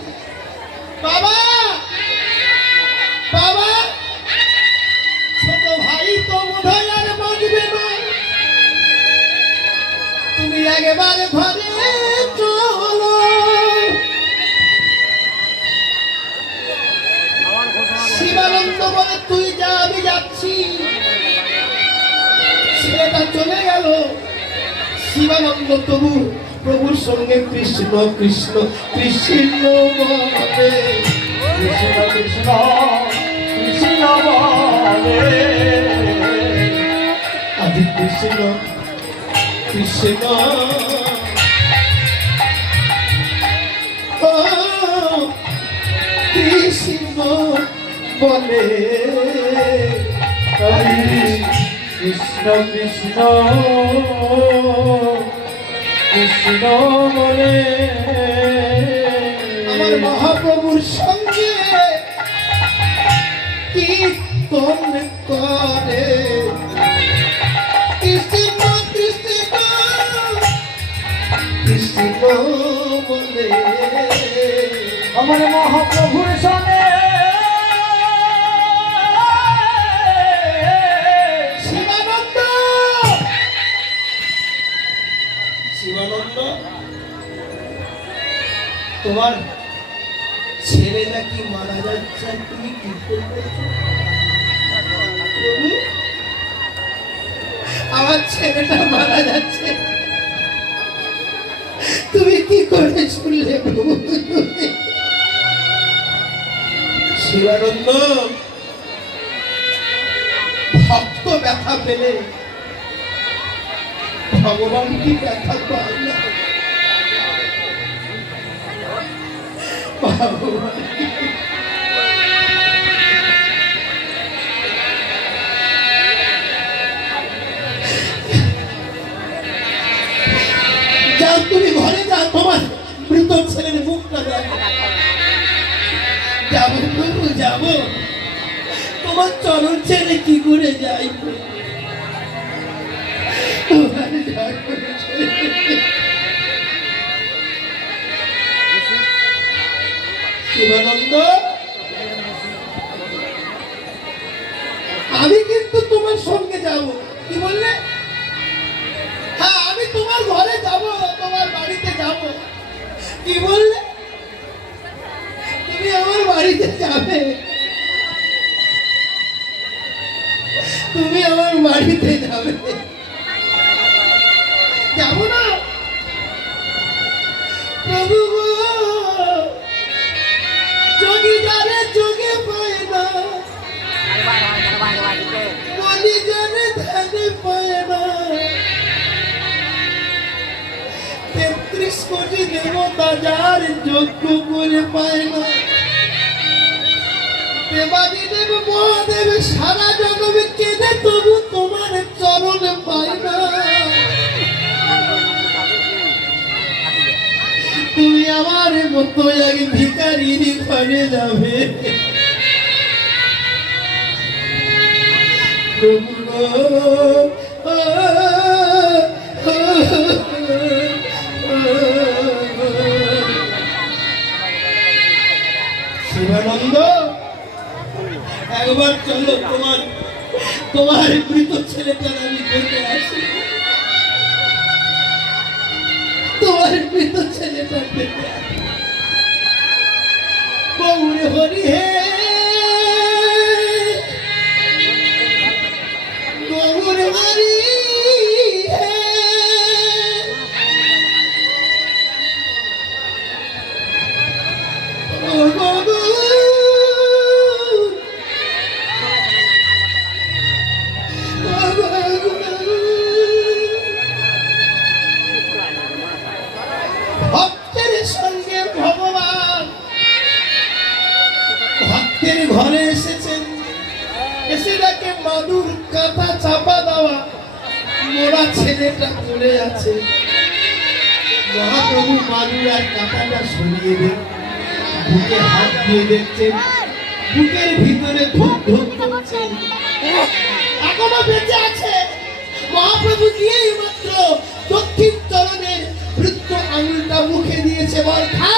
একেবারে ঘরে চলো। শিবানন্দ বলে তুই যা আমি যাচ্ছি। ছেলেটা চলে গেল। শিবানন্দ তবু প্রভুর সঙ্গে কৃষ্ণ কৃষ্ণ কৃষ্ণ বলে। কৃষ্ণ কৃষ্ণ কৃষ্ণ বলে। আদি কৃষ্ণ কৃষ্ণ ও কৃষ্ণ বলে। হরি কৃষ্ণ কৃষ্ণ কৃষ্ণ বলে। আমার মহাপ্রভুর সঙ্গে কীর্তন করে। কৃষ্ণ কৃষ্ণ কৃষ্ণ বলে। আমার মহাপ্রভুর সঙ্গে শিবানন্দ শিবানন্দ তোমার ছেলে নাকি মারা যাচ্ছে, আর তুমি কি করবে? প্রভু, আমার ছেলেটা মারা যাচ্ছে, তুমি কি করে শুনলে প্রভু? শিবানন্দ ভক্ত ব্যথা পেলে ভগবান কি ব্যথা পায় না? ভগবান যাও, তুমি ঘরে যাও, তোমার মৃত ছেলের মুখটা দেখো। যাবো প্রভু যাবো, তোমার চরণ ছেড়ে কি করে যাই? তোমার যাই করে ছেড়ে। শিবানন্দ, আমি কিন্তু তোমার সঙ্গে যাব। কি বললে? হ্যাঁ, আমি তোমার ঘরে যাব, তোমার বাড়িতে যাব। কি বললে? তুমি আমার বাড়িতে যাবে? তুমি আমার বাড়িতে যাবে? যাব না প্রভু গো, যোগী যারে যোগে পায় না, বলি যারে ধ্যানে পায় না। ৩৩ কোটি দেবতা যার যজ্ঞ করে পায় না, দেবাদিদেব মহাদেব সারা জগবে কেঁদে তবু তোমার চরণ পায় না। তুমি আমার মতো এক ভিখারির ঘরে যাবে প্রভু গো। শিবানন্দ, একবার চলো, তোমার মৃত ছেলেটার আমি দেখে আসি। তোমার মৃত ছেলেটা দেখে আসি। গৌরে হরি হে, গৌরে হরি হে, ও গো ভক্তের সঙ্গে ভগবান ভক্তের ঘরে এসেছেন। এসে দেখে মাদুর কাঁথা চাপা দেওয়া, মোরা ছেলেটা পড়ে আছে। মহাপ্রভু মাদুর আর কাঁথাটা সরিয়ে দেন, বুকে হাত দিয়ে দেখছেন, বুকের ভিতরে ধুক ধুক করছে, এখনো বেঁচে আছে। মহাপ্রভু গিয়েই মাত্র দক্ষিণ চরণের বৃত্ত আঙুলটা মুখে দিয়েছে, বল খা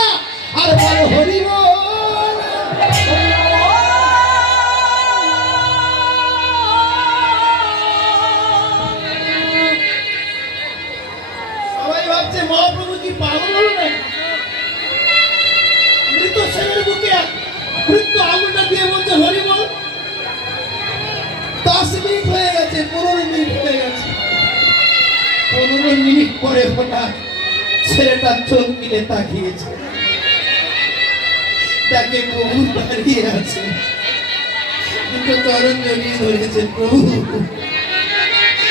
আর বল হরি বল। সবাই হচ্ছে মহাপ্রভু কি পাগল হলো না? মৃত ছেলের বুকে মৃত্যু আঙুলটা দিয়ে বলছে হরি বল। 10 মিনিট হয়ে গেছে, 15 মিনিট হয়ে গেছে। 15 মিনিট পরে হঠাৎ ছেলেটা চোখ মিলে তাকিয়েছে, তাকে প্রভু দাঁড়িয়ে আছে, দুটো চরণ জড়িয়ে ধরেছে। প্রভু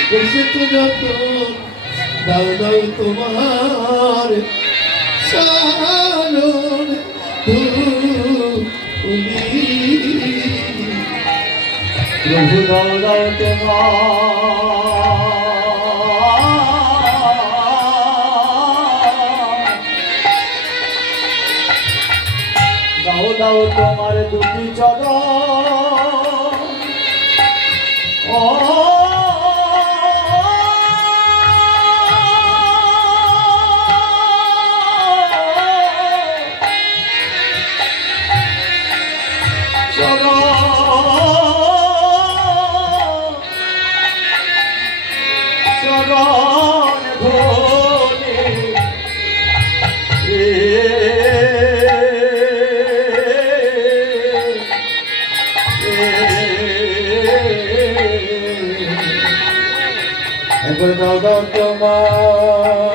বসেছো যখন, দাও দাও তোমার সারণ ধুলি। প্রভু দাও দাও তোমার দাও দাও তোমার দুটি চরণ ও একবার দাও দাও তোমার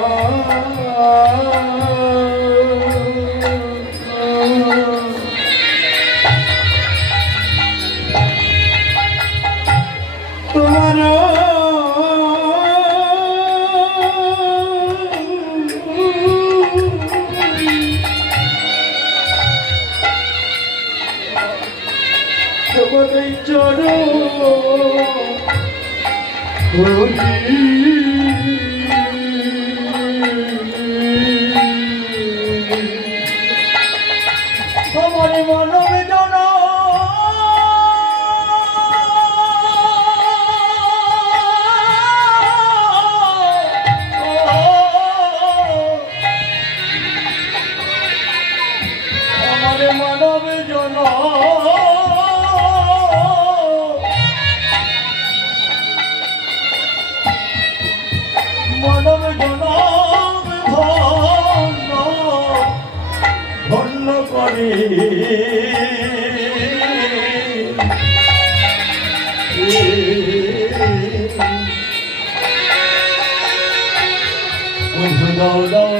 মানব জন আমার মানব জন মানব জনম ধন্য ধন্য করি দাও দাও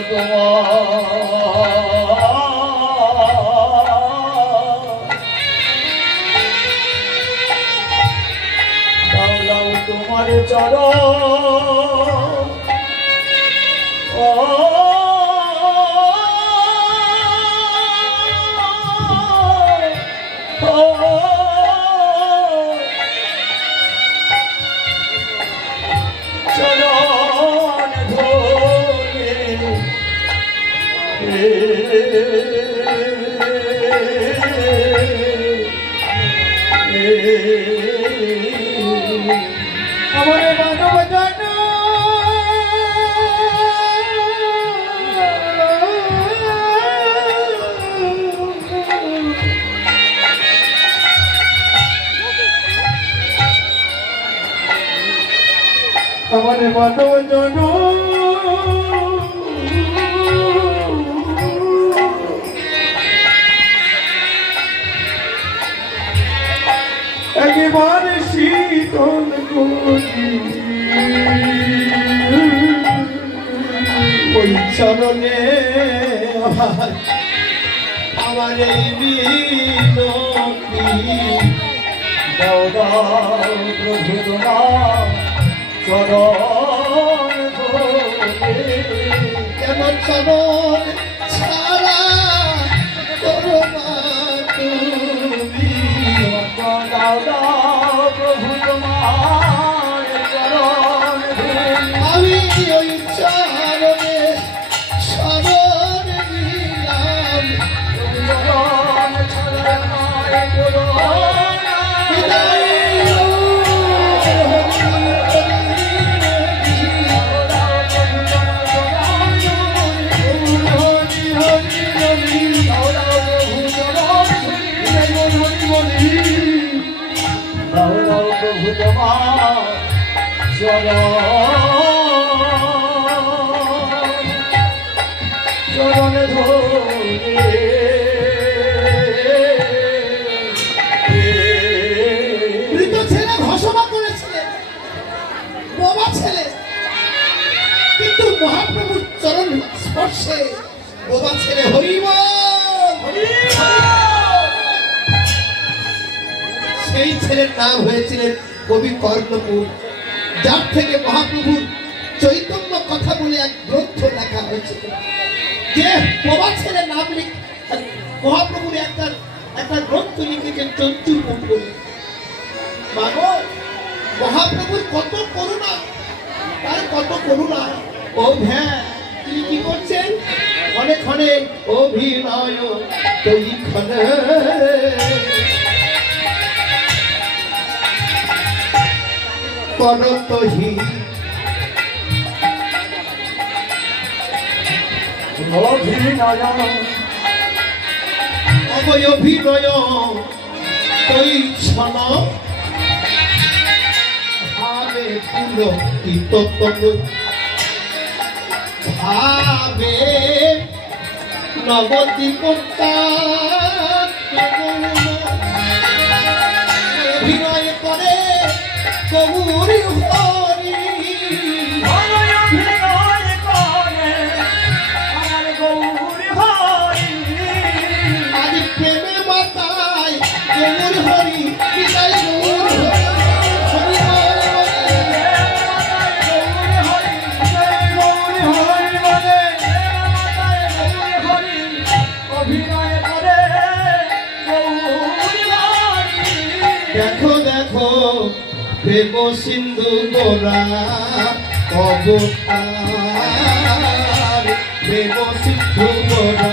তোমার চরণ ও চরণ ধরে আমার মানব জন আমার মানব জন একেবারে শীতল করি ওই চরণে আমার এই বিনতি দাও দাও প্রভু তোমার চরণ ধরে কেন চরণ ছাড়া করো না তুমি। দাও দাও প্রভু তোমার চরণ ধরে আমি ওই চরণে শরণ নিলাম। চরণ ছাড়া নয় করো বিদায় দাও দাও প্রভু তোমার চরণ বর্ষে বোবা ছেলে হরিবল। সেই ছেলের নাম হয়েছিলেন কবি কর্ণপুর, যার থেকে মহাপ্রভুর চৈতন্য কথা বলে এক গ্রন্থ লেখা হয়েছিল। যে বোবা ছেলের নাম মহাপ্রভুর একটা গ্রন্থ লিখেছেন চঞ্চুর মঙ্গল। মাগো, মহাপ্রভুর কত করুণা, তার কত করুণা। ও হ্যাঁ, তিনি কি করছেন? ক্ষণে ক্ষণে অভিনয় তৈরি ক্ষণে করতহি অভিনয় অভিনয় তৈ ক্ষণ ভাবে পুলকিত তনু, ভাবে নবদ্বীপ অভিনয় করে গৌরী হরি। আদি প্রেমে মাতায় গৌর হরি, বিদায় গৌর হরি। দেখো দেখো প্রেম সিন্ধু গোরা অবতার, প্রেম সিন্ধু গোরা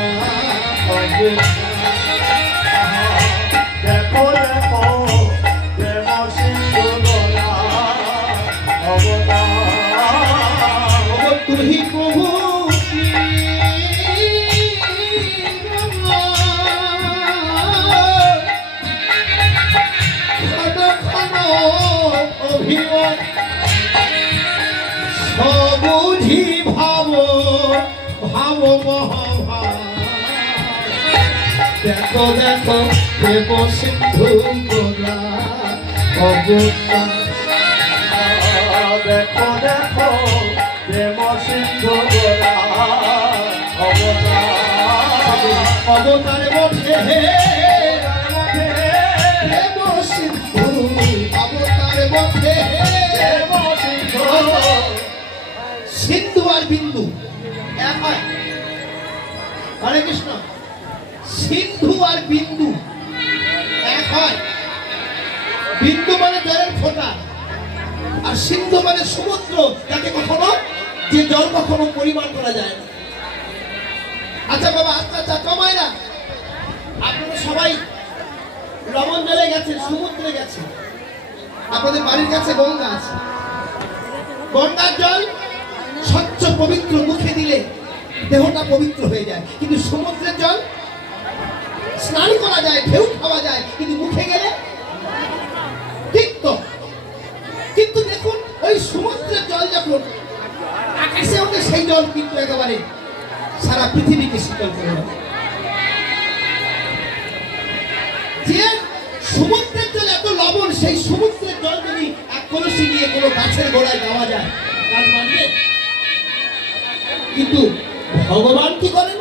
দেখো দেখো প্রেম সিন্ধু গোরা অবতার। তুহি প্রভু সবুঝি ভাব ভাব মহাভাব। দেখো দেখো প্রেম সিন্ধু গোরা অবতার। দেখো দেখো প্রেম সিন্ধু গোরা অবতার। অবতারে বসে প্রেম সিন্ধু, অবতারে বসে সিন্ধু আর বিন্দু এক হয়। হরে কৃষ্ণ। সিন্ধু আর বিন্দু এক হয়। বিন্দু মানে জলের ফোঁটা, আর সিন্ধু মানে সমুদ্র, যাকে কখনো যে জল কখনো পরিমাণ করা যায় না। আচ্ছা বাবা, আচ্ছা কমায় না, আপনারা সবাই লবণ জলে গেছেন, সমুদ্রে গেছেন, আপনাদের বাড়ির কাছে গঙ্গা আছে। গঙ্গার জল স্বচ্ছ পবিত্র, মুখে দিলে দেহটা পবিত্র হয়ে যায়। কিন্তু সমুদ্রের জল স্নান করা যায়, ঢেউ খাওয়া যায়, কিন্তু মুখে গেলে তিক্ত। কিন্তু দেখুন, ওই সমুদ্রের জল যখন আকাশে ওঠে, সেই জল কিন্তু একেবারে সারা পৃথিবীকে শীতল করে দেয়। যে সমুদ্রের জল এত লবণ, সেই সমুদ্রের জল যদি এক কলসি নিয়ে কোনো গাছের গোড়ায় দেওয়া যায়, গাছ বাঁচবে। কিন্তু ভগবান কি করেন?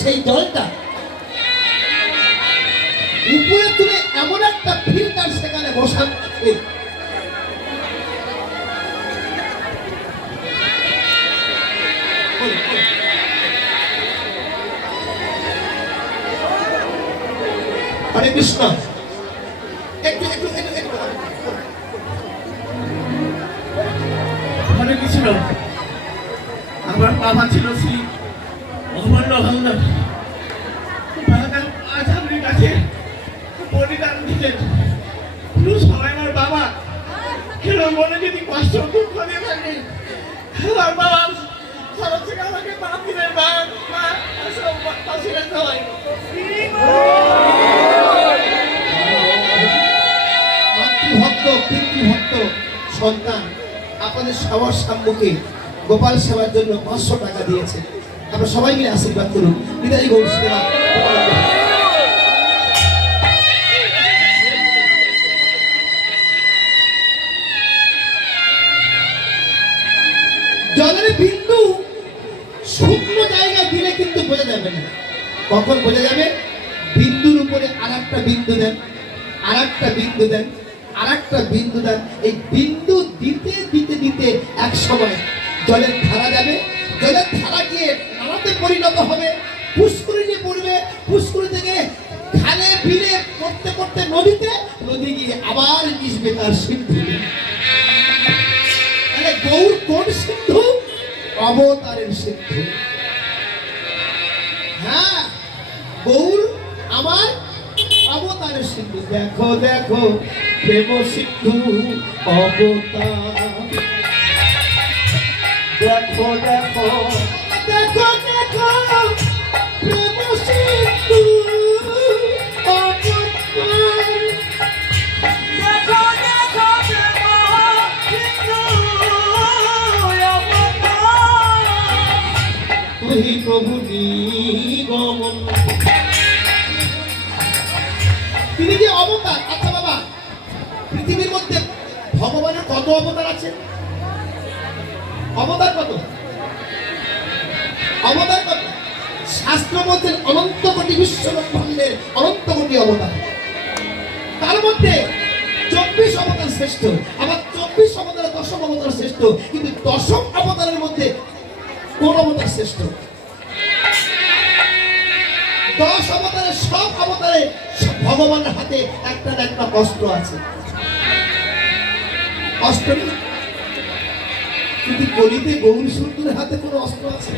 সেই জলটা উপরে তুলে এমন একটা ফিল্টার সেখানে বসান, হরে কৃষ্ণ। একটু হরে কৃষ্ণ। আমার বাবা ছিল শ্রী অমূল্য ভাঙ্গা, আচার্যের কাছে বলিদান দিতেন। পুরো সময় আমার বাবা কেন মনে যদি কষ্ট দুঃখ দিয়ে থাকে, আমার বাবা সরব থেকে আমাকে বাপ দিলেন, পাশে রাখতে হয়। মাতৃভক্ত পিতৃভক্ত সন্তান আপনাদের সবার সম্মুখে গোপাল সেবার জন্য 500 টাকা দিয়েছে। আমরা সবাই মিলে আশীর্বাদ করুন। বিদায়ী গৌর সেবা। জলের বিন্দু শুকনো জায়গায় দিলে কিন্তু বোঝা যাবে না। কখন বোঝা যাবে? বিন্দুর উপরে আর একটা বিন্দু দেন, আর একটা বিন্দু দেন, আর একটা বিন্দু দেন। এই বিন্দু দিতে দিতে দিতে এক সময় জলের ধারা যাবে, জলের ধারা গিয়ে নালাতে পরিণত হবে, পুষ্করিণী পড়বে, পুষ্করিণী থেকে খালে বিলে পড়তে পড়তে নদীতে, নদী গিয়ে আবার মিশবে তার সিন্ধু। তাহলে গৌর কোন সিন্ধু? অবতারের সিন্ধু। হ্যাঁ, গৌর আমার অবতারের সিন্ধু। দেখো দেখো প্রেম সিন্ধু অবতার, দেখো দেখো দেখো দেখো প্রেম সিন্ধু অবতার। দেখো দেখো প্রেম সিন্ধু অবতার। তুই প্রভু নিগমন। তিনি যে অবতার। আচ্ছা বাবা, পৃথিবীর মধ্যে ভগবানের কত অবতার আছে? অবতার কত? অবতার কত? শাস্ত্র বলছেন অনন্ত কোটি বিশ্ব ব্রহ্মাণ্ডের অনন্ত কোটি অবতার। তার মধ্যে 24 অবতার শ্রেষ্ঠ, আবার 24 অবতারের দশম অবতার শ্রেষ্ঠ। কিন্তু দশম অবতারের মধ্যে কোন অবতার শ্রেষ্ঠ? 10 অবতারের সব অবতারে ভগবানের হাতে একটা না একটা অস্ত্র আছে। অস্ত্র নেই, কিন্তু কলিতে গৌরী সুন্দরের হাতে কোনো অস্ত্র আছে?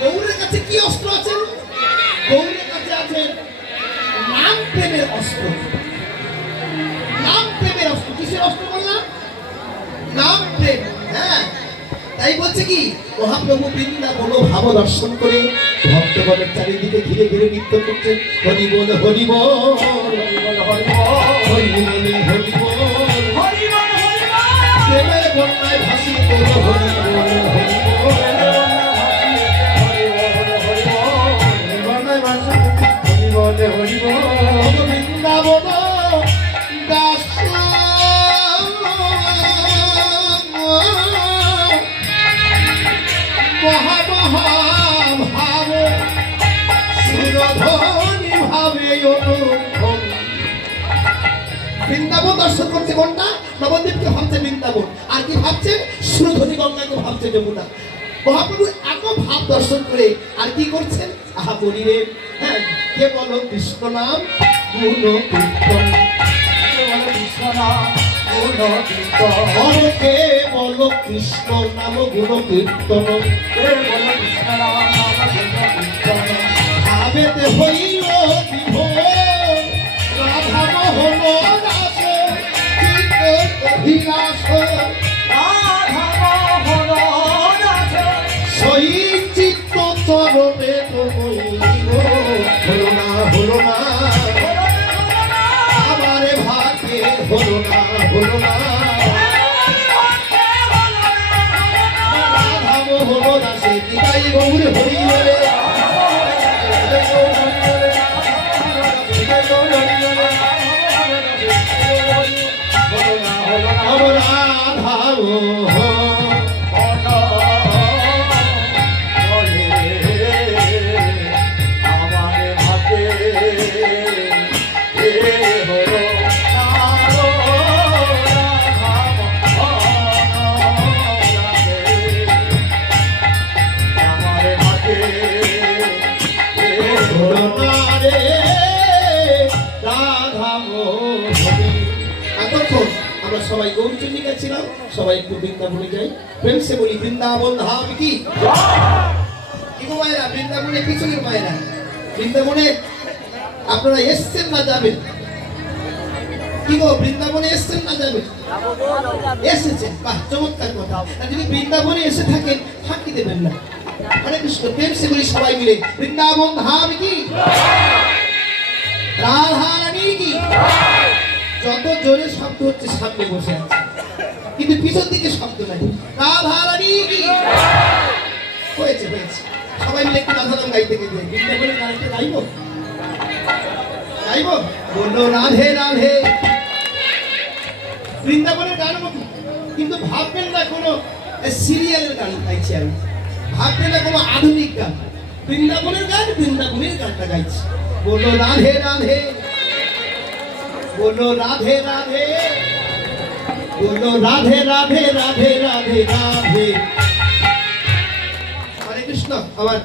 গৌরের কাছে কি অস্ত্র আছে? গৌরের কাছে আছে নাম প্রেমের অস্ত্র। নাম প্রেমের অস্ত্র। কিসের অস্ত্র বললাম? নাম প্রেম। হ্যাঁ, তাই বলছে কি, মহাপ্রভু বৃন্দাবন ভাব দর্শন করে ভক্তগণের চারিদিকে ঘিরে ঘিরে নৃত্য করছেন। হরি বল হরি বল, হরি বল হরি বল, হরি বল হরি বল, হরি বল হরি বল। প্রেমের বন্যায় ভাসি তোর হরি বল হরি বল, বন্যায় ভাসি হরি বল হরি বল। বৃন্দাবন দাস মহা মহা ভাব সুরধনি ভাবে অনুভব। বৃন্দাবন দর্শন করছে কোনটা? নবদ্বীপকে ভাবছে বৃন্দাবন, আর কি ভাবছে? সুরধনি গঙ্গাকে ভাবছে যমুনা। মহাপ্রভু এত ভাব দর্শন করে আর কি করছেন? আহা বলি রে, হ্যাঁ, কে বলো কৃষ্ণ নাম গুণ কীর্তন, কে বলো কৃষ্ণ নাম গুণ কীর্তন, কে বলো কৃষ্ণ নাম গুণ কীর্তন। কে বলো কৃষ্ণ নাম গুণ কীর্তন। ভাবেতে হইল বিভোর, রাধা মোহন দাস অভিলাষ, রাধা মোহন দাস সই চিত্ত চরণে হইল। হলো না হলো না আমারে ভাগ্যে, হলো না হলো না রাধা মোহন দাসে বিদায় গৌর হইল রে। রাধা আমার হাতে হলো আমার হাতে এতক্ষণ আমরা সবাই গৌরচন্ডিকা ছিলাম, সবাই একটু বৃন্দাবনে যাই, প্রেম সে বলি বৃন্দাবন ধাম কি। কি গো মায়েরা, বৃন্দাবনে পিছনের মায়েরা, বৃন্দাবনে আপনারা এসছেন না যাবেন? কি গো, বৃন্দাবনে এসছেন না যাবেন? এসেছেন, বাহ, চমৎকার কথা। আর যদি বৃন্দাবনে এসে থাকেন, ফাঁকি দেবেন না। হরে কৃষ্ণ, প্রেম সে বলি সবাই মিলে বৃন্দাবন ধাম কি, রাধা রানী কি। যত জোরে শব্দ হচ্ছে সামনে বসে আছে, কিন্তু পিছন দিকে শব্দ নাই। রাধা রানী কি হয়েছে হয়েছে। সবাই মিলে একটু রাধা নাম গাইতে গিয়ে বৃন্দাবনের গানটা গাইবো, গাইবো। বললো রাধে রাধে, বৃন্দাবনের গান কিন্তু ভাববেন না কোনো সিরিয়ালের গান গাইছি আমি। ভাববে না কোনো আধুনিক গান, বৃন্দাবনের গান, বৃন্দাবনের গানটা গাইছি। বলো রাধে রাধে, বলো রাধে রাধে, বলো রাধে রাধে রাধে রাধে রাধে। হরে কৃষ্ণ। আমার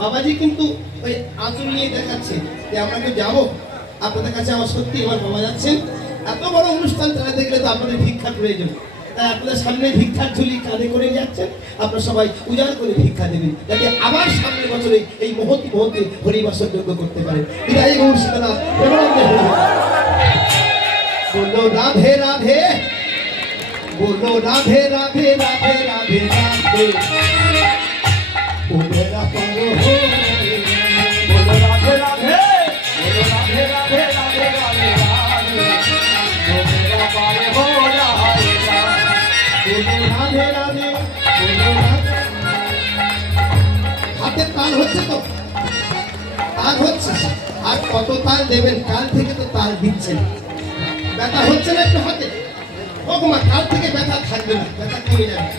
বাবাজি কিন্তু ওই আঁচল নিয়ে দেখাচ্ছে যে আমরা কেউ যাবো আপনাদের কাছে। আমার সত্যি আমার বাবা যাচ্ছেন। এত বড় অনুষ্ঠান চালাতে গেলে তো আপনাদের ভিক্ষার প্রয়োজন, তাই আপনাদের সামনে ভিক্ষার ঝুলি কাঁধে করে যাচ্ছেন। আপনারা সবাই উজাড় করে ভিক্ষা দেবেন, যাতে আবার সামনের বছরে এই মহতি মহতি হরিবাসর যোগ্য করতে পারেন। বিদায় গৌর সীতানাথ, প্রেমানন্দে হরি বল। বলো রাধে রাধে, বলো রাধে রাধে রাধে রাধে রাধে। ও মেরা পারো হো, बोलो राधे राधे, बोलो राधे राधे राधे राधे राधे, जो मेरा पार हो जाएगा। বলো রাধে রাধে, বলো রাধে। হাতে তাল হচ্ছে তো, তাল হচ্ছে। আর কত তাল দেবেন? কাল থেকে তো তাল দিচ্ছেন, ব্যথা হচ্ছে না একটু হাতে? ওমা, কাল থেকে ব্যথা থাকবে না, ব্যথা কমে যাবে।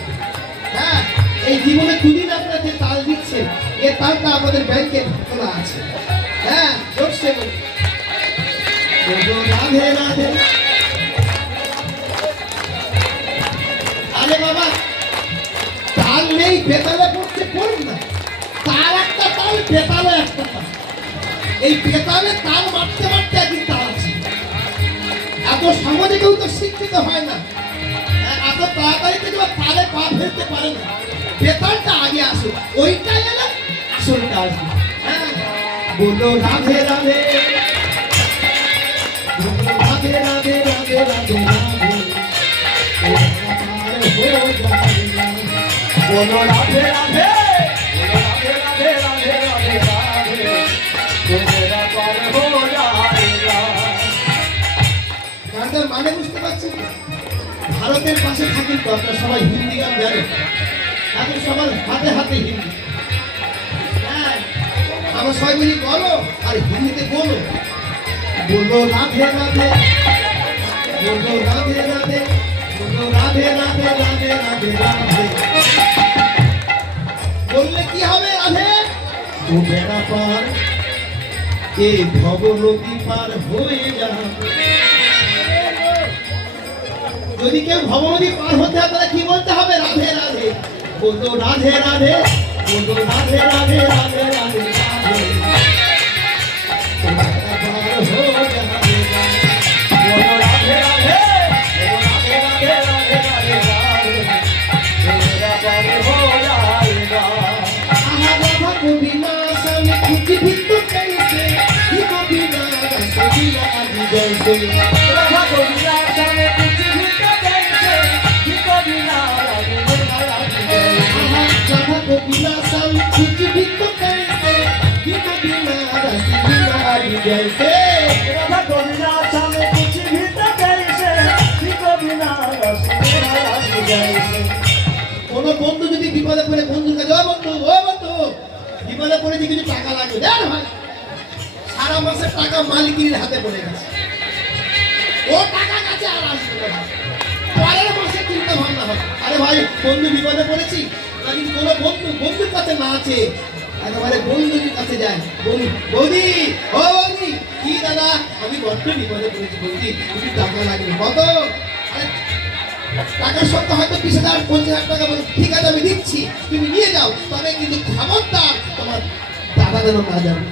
হ্যাঁ, এই জীবনে দুদিন আপনারা যে তাল দিচ্ছেন, এ তালটা আমাদের ব্যাংকে খোলা আছে। হ্যাঁ, জোরসে বলুন। বলো রাধে রাধে। আরে বাবা, তাল নেই, বেতালে পড়ছে, পড়ুন না। তার একটা তাল, বেতালে একটা তাল। এই বেতালে তাল মারতে মারতে একদিন তাল আছে। এত সমাজে কেউ তো শিক্ষিত হয় না, এত তাড়াতাড়ি কিন্তু তালে পা ফেলতে পারে না। বেতালটা আগে আসুক, ওইটাই এলে আসলটা আসবে। হ্যাঁ, বলো রাধে রাধে, বলো রাধে রাধে রাধে রাধে রাধে। बोलो राधे राधे, बोलो राधे राधे राधे राधे राधे, जो मेरा पार हो जाएगा। গানটার মানে বুঝতে পারছেন তো? ভারতের পাশে থাকেন তো আপনারা সবাই, হিন্দি গান জানেন, এখন সবার হাতে হাতে হিন্দি। হ্যাঁ, আমরা সবাই বলি বলো, আর হিন্দিতে বলো। বলো রাধে রাধে, বলো রাধে রাধে, বলো রাধে রাধে রাধে রাধে রাধে। বললে কি হবে রাধে? ও বেড়া পার, এ ভব নদী পার হয়ে যাবে। যদি কেউ ভবনদী পার হতে হয় তাহলে কি বলতে হবে? রাধে রাধে, বলো রাধে রাধে, বলো রাধে রাধে রাধে রাধে রাধে। बोलो राधे राधे, बोलो राधे राधे राधे राधे राधे, जो मेरा पार हो जाएगा। आहा राधा गोविंदा स्वामी कुछ भी तो कैसे, ही गोविंदा रस दिया आदि जैसे। राधा गोविंदा स्वामी कुछ भी तो कैसे, ही गोविंदा रस दिया आदि जैसे। आहा राधा गोविंदा स्वामी कुछ भी तो कैसे, ही गोविंदा रस दिया आदि जैसे। राधा गोविंदा स्वामी कुछ भी तो कैसे, ही गोविंदा रस दिया आदि जैसे। কোনো বন্ধু যদি বিপদে পড়ে বন্ধুর কাছে, ও বন্ধু, ও বন্ধু, বিপদে পড়েছে, কিছু টাকা লাগবে, দেন ভাই। সারা মাসের টাকা মালিকের হাতে পড়ে গেছে, ও টাকা কাছে আর আসবে না। পরের মাসে চিন্তা ভাবনা হবে, আরে ভাই বন্ধু বিপদে পড়েছি, নাকি কোনো বন্ধু বন্ধুর কাছে না আছে, একেবারে বন্ধুর কাছে যায়। বন্ধু, বৌদি, ও বৌদি, কি দাদা, আমি বড্ড বিপদে পড়েছি বৌদি, কিছু টাকা লাগবে। কত? আরে টাকার সত্ত্বে হয়তো 20,000 50,000 টাকা বলে, ঠিক আছে আমি দিচ্ছি, তুমি নিয়ে যাও, তবে কিন্তু খবরদার তোমার দাদা যেন না যাবে।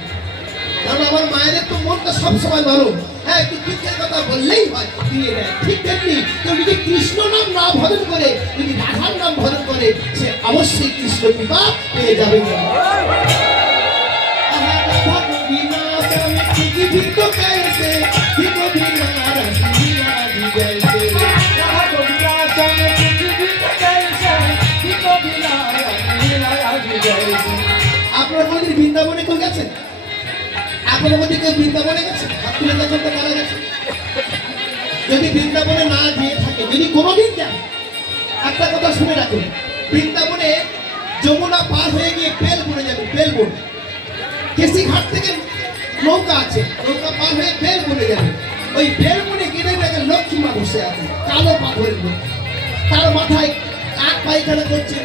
কারণ আমার মায়েদের তো মনটা সবসময় নরম। হ্যাঁ, একটু দুঃখের কথা বললেই হয়, দিয়ে দেয়। ঠিক তেমনি কেউ যদি কৃষ্ণ নাম না ভজন করে, যদি রাধার নাম ভজন করে, সে অবশ্যই কৃষ্ণ কৃপা পেয়ে যাবে। আহা রাধা গোবিন্দ স্বামী কি ভিন্ন कैसे, কি গোবিন্দ রসিয়া দি जैसे। राधा गोविंदा स्वामी कुछ भी तो कैसे, ही गोविंदा रस दिया आदि जैसे। আপনারা কোনদিন বৃন্দাবনে কেউ গেছেন? আপনার মধ্যে কেউ বৃন্দাবনে গেছেন? হাত তুলে দেখুন তো কারা গেছে। যদি বৃন্দাবনে না গিয়ে থাকে, যদি কোনোদিন যান, একটা কথা শুনে রাখুন, বৃন্দাবনে যমুনা পার হয়ে গিয়ে বেলবনে যাবে, বেলবন। কেসি ঘাট থেকে নৌকা আছে, নৌকা পার হয়ে বেলবনে যাবে। ওই বেলবনে গেলে দেখে লক্ষ্মী মা বসে আছে, কালো পাথরের মধ্যে। তার মাথায় কাক পায়খানা করছে,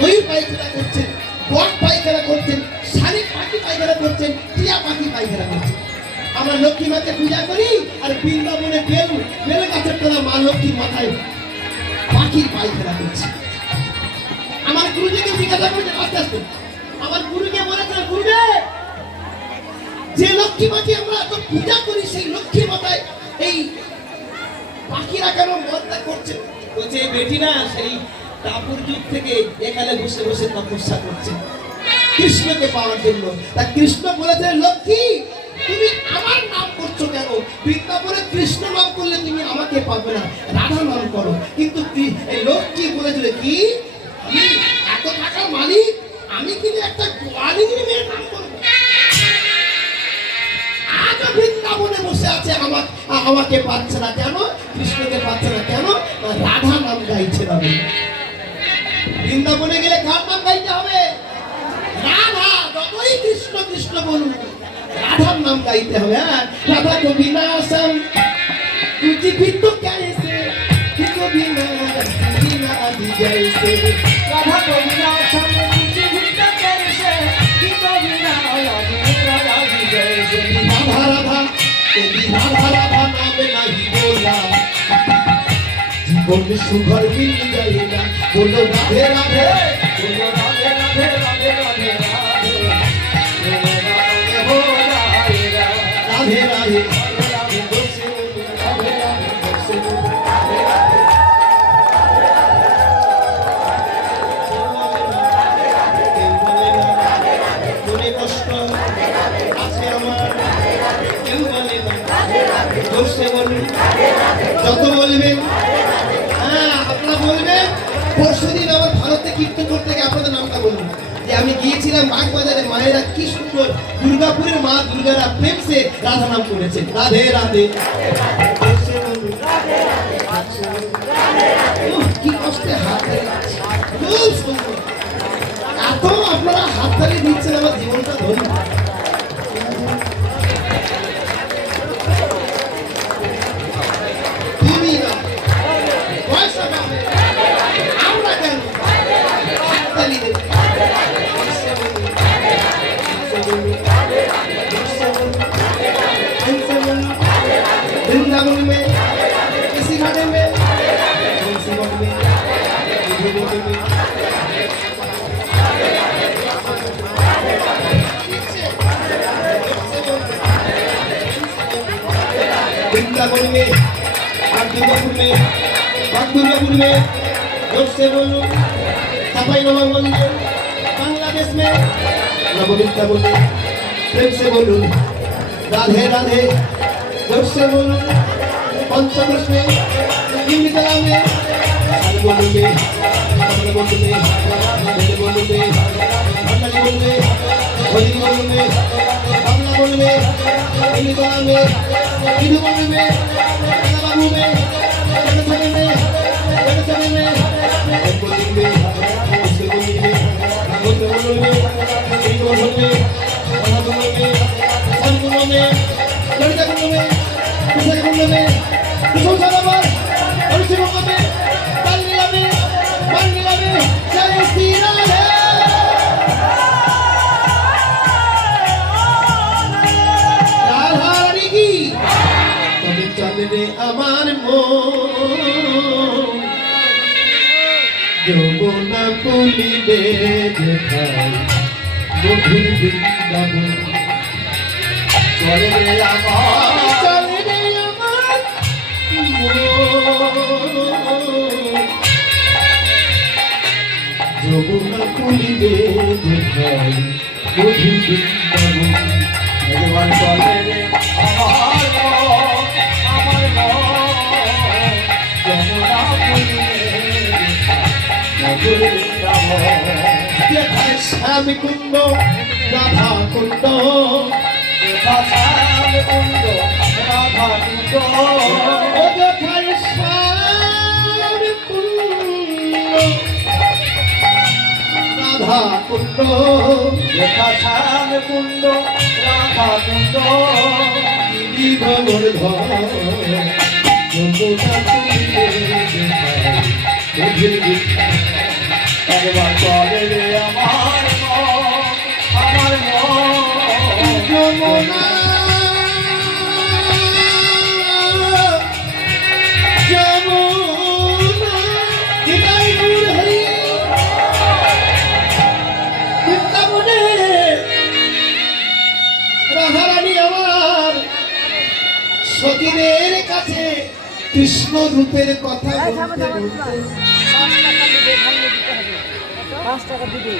ময়ূর পায়খানা করছে, বক পায়খানা করছেন, শালিক পাখি পায়খানা করছেন, টিয়া পাখি পায়খানা করছেন। আমরা লক্ষ্মী মাকে পূজা করি আর বৃন্দাবনে বেলে গাছের তলা মা লক্ষ্মীর মাথায় পাখির পায়খানা করছে। আমার গুরুজিকে জিজ্ঞাসা করছে আস্তে আস্তে, আমার গুরুকে বলেছে, গুরুদেব যে লক্ষ্মী মাকে আমরা এত পূজা করি সেই লক্ষ্মী মাথায় এই পাখিরা কেন মজা করছে? বলছে বেটি না সেই তাপুর যুগ থেকে এখানে বসে বসে তপস্যা করছে কৃষ্ণকে পাওয়ার জন্য। তা কৃষ্ণ বলেছে, লক্ষ্মী তুমি আমার নাম করছো কেন? বৃন্দাবনে কৃষ্ণ নাম করলে তুমি আমাকে পাবে না, রাধা নাম করো। কিন্তু এই লক্ষ্মী বলেছিল কি, আমি এত টাকার মালিক, আমি কিন্তু একটা গোয়ালিনীর মেয়ের নাম করবো। আজও বৃন্দাবনে বসে আছে, আমাকে পাচ্ছে না কেন? কৃষ্ণকে পাচ্ছে না কেন? রাধা নাম গাইছে না। বৃন্দাবনে গেলে কার নাম গাইতে হবে? রাধা। যতই কৃষ্ণ কৃষ্ণ বলুন, রাধার নাম গাইতে হবে। রাধা কো বিনা সম তুঝি ভি তো कैसे कि को बिना बिना दी जैसे। রাধা গোবিনা সঙ্গে তুঝি ভিটা कैसे कि तो बिना राधा दी जैसे। राधा राधा तेरी राधा राधा नाम नहीं बोला জীবন সুখর মিল যায়गा। बोलो राधे राधे, बोलो राधे राधे राधे राधे राधे, बोलो राधे हो जाएगा। राधे राधे। राधे दोसे राधे राधे दोसे মনে কষ্ট আছে আমার, কেউ বলে না, দোষে বলুন, যত বলবেন। হ্যাঁ আপনারা বলবেন। পরশুদিন আমার ভারতে কীর্তন করতে গিয়ে আপনাদের নামটা বলুন যে আমি গিয়েছিলাম বাগবাজারে, মায়েরা কি সুন্দর দুর্গাপুরের মা দুর্গারা প্রেমসে রাধা নাম করেছেন। রাধে রাধে। দোষে বলুন, উফ, কি কষ্টে হাত ধরে যাচ্ছে। খুব সুন্দর। এত আপনারা হাত ধরে দিচ্ছেন, আমার জীবনটা ধন্য। তুমি না পয়সা পাবে, আমরা কেন হাততালি দেব। वृंदावन में किसी घाटे में कौन सी मठ में विभूति में वृंदावन में दुर्गापुर में जोर से बोलो। सफाई नवा मंदिर बांग्लादेश में नववृंदावन में प्रेम से बोलो। राधे राधे जोर से बोलो। पंचकोश में इंदिरा में बोलो में बोलो में बोलो में भंडारी बोलो में होली बोलो में बांग्ला बोलो में इंदिरा में हिंदू बोलो में बाबू में जनसभा में बोलो में उसके बोलो में बोलो में हिंदू बोलो में बाबू बोलो में सन बोलो में लड़का बोलो में दूसरे बोलो में दूसरों सारा बार और उसी बोलो में बांग्ला में जय श्री राधे। राधा रानी की তবে চলে রে আমার মন, যৌবনা পুলিলে যেথায় মধুর বৃন্দাবন। চলে রে আমার চলে রে আমার মন, যৌবনা পুলিলে যেথায় মধুর বৃন্দাবন। ভগবান চলে রে আমার যমুনা পুলিলে মধুর বৃন্দাবন। যেথায় শ্যাম কুণ্ড রাধা কুণ্ড, শ্যাম কুণ্ড রাধা কুণ্ড, ও যেথায় শ্যাম কুণ্ড রাধা কুণ্ড, শ্যাম কুণ্ড রাধা কুণ্ড, গিরিধর ধর যমুনা পুলিলে যেথায় মধুর বৃন্দাবন। একবার চলে রে আমার মন, কৃষ্ণ রূপের কথা বলতে বলতে 5 টাকা দিবে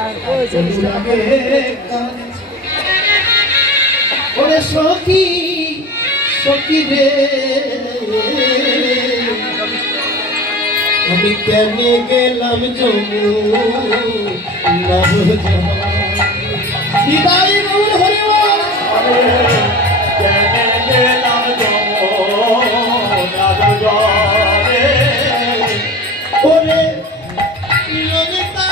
আর ওই যে অনুরাগে কানে ওরে সখী সখী রে আমি কেনে গেলাম যমুনা হৃদয় গৌর হরিবল কেনে গেলাম যমুনার জলে ওরে ললিতা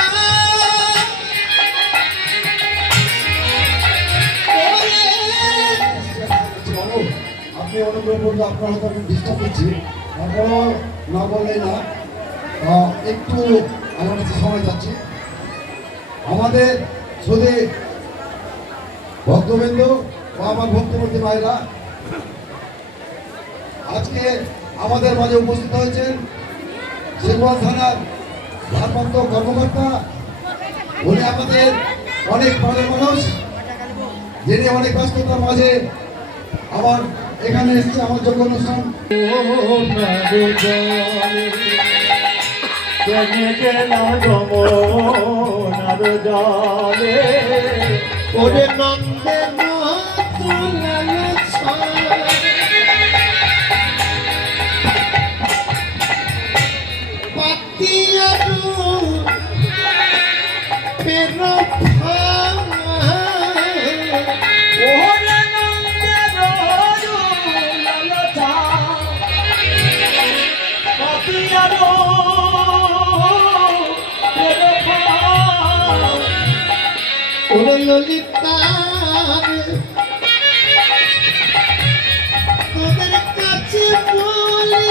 ওরে বাবু, আপনি অনুগ্রহ করলে আপনার হয়তো আমি ডিস্টার্ব করছি, তারপরও না বললে না। একটু আমার কাছে সময় যাচ্ছে। আমাদের শুধু ভক্তবৃন্দ ও আমার ভক্তবর্তী ভাইরা আজকে আমাদের মাঝে উপস্থিত হয়েছেন শিবগঞ্জ থানার ভারপ্রাপ্ত কর্মকর্তা। উনি আমাদের অনেক ভালো মানুষ, যিনি অনেক ব্যস্ততার মাঝে আমার এখানে এসেছে আমার যোগ্য অনুষ্ঠান। কেনে গেলাম যমুনার জলে ওরে নন্দের তুলাল পাতিয়া পের ওরে নন্দের লালচা পাতিয়ারো ওরে ললিতা তোদের কাছে বলি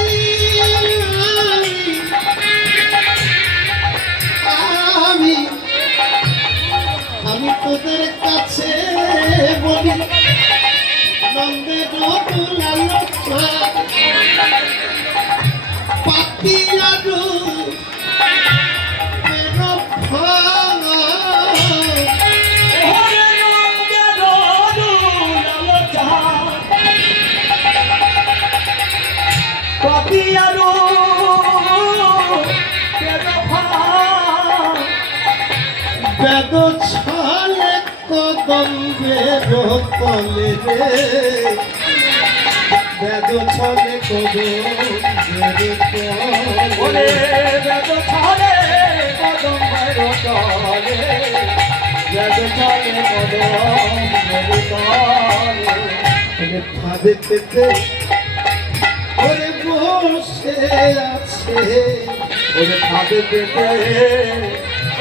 আমি আমি তোদের কাছে বলি নন্দের তুলাল পাতিয়ারু পাতিয়ারো বেদ ছলে কদম বেদ কলে রে বেদ ছলে কদম বেদ ওরে কলে বেদ ছলে কদম বের চলে বেদ ছলে কদম বের চলে ফাঁদে পেতে ওরে বসে আছে ওরে ফাঁদে পেতে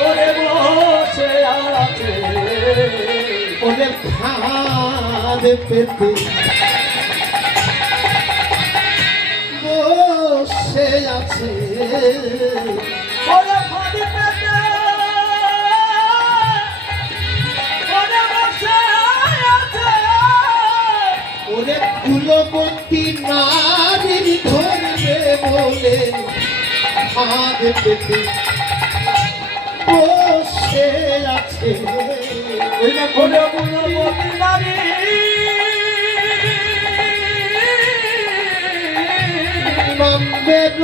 ওরে বসে আছে ওরে ফাঁদে পেতে বসে আছে ওরে ফাঁদে পেতে ওরে বসে আছে ওরে কুলবতী নারীর ধরবে বলে হাত পেতে বসে আছে ওরে কোন গুণবতী নারী নন্দের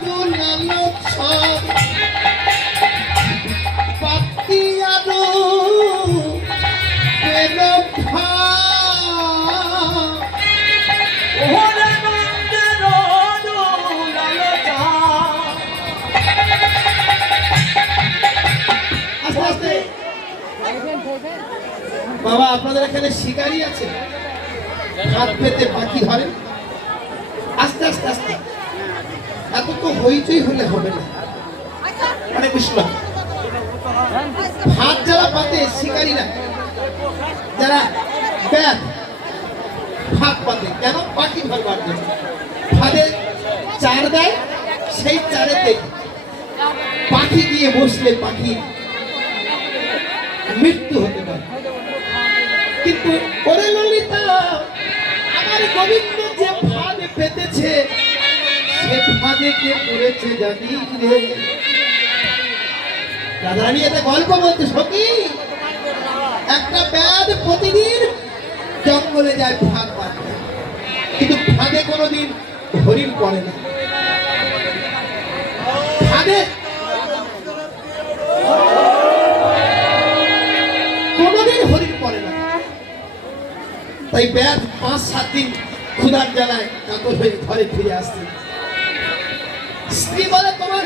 তুলালো ছাপ পাতিয়ারো পের ওরে নন্দের লালচা আস্তে আস্তে বাবা আপনাদের এখানে শিকারি আছে হাত পেতে পাখি ধরেন আস্তে আস্তে আস্তে এত তো হইচই হলে হবে না মানে বুঝলো হাত যারা পাতে শিকারীরা যারা ব্যাগ হাত পাতে কেন পাখি ধরবার জন্য ফাঁদে চার দেয় সেই চারেতে পাখি দিয়ে বসলে পাখি মৃত্যু হতে পারে কিন্তু ওরে ললিতা আমার গোবিন্দ যে ফাঁদে পেতেছে সে ফাঁদে কে পড়েছে জানি রে রাধারানী এটা গল্প বলতে সখী একটা ব্যাধ প্রতিদিন জঙ্গলে যায় ফাঁদ পাততে কিন্তু ফাঁদে কোনোদিন হরিণ পড়ে না। ফাঁদে কোনোদিন হরিণ পড়ে না। তাই ব্যাধ 5-7 দিন ক্ষুধার জ্বালায় কাতর হয়ে ঘরে ফিরে আসছে। স্ত্রী বলে, তোমার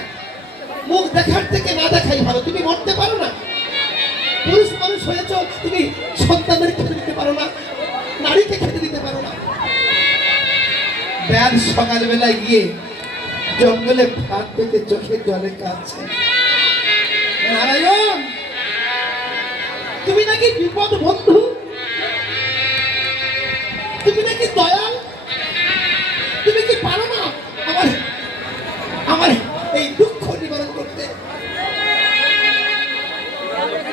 মুখ দেখার থেকে না দেখাই ভালো, তুমি মরতে পারো না, পুরুষ মানুষ হয়েছ, তুমি সন্তানদের খেতে দিতে পারো না, নারীকে খেতে দিতে পারো না। ব্যাধ সকালবেলায় গিয়ে জঙ্গলে ভাত পেতে চোখের জলে কাঁদছে, নারায়ণ তুমি নাকি বিপদ বন্ধু, তুমি নাকি দয়াল, তুমি কি পারো না আমার আমার এই দুঃখ নিবারণ করতে?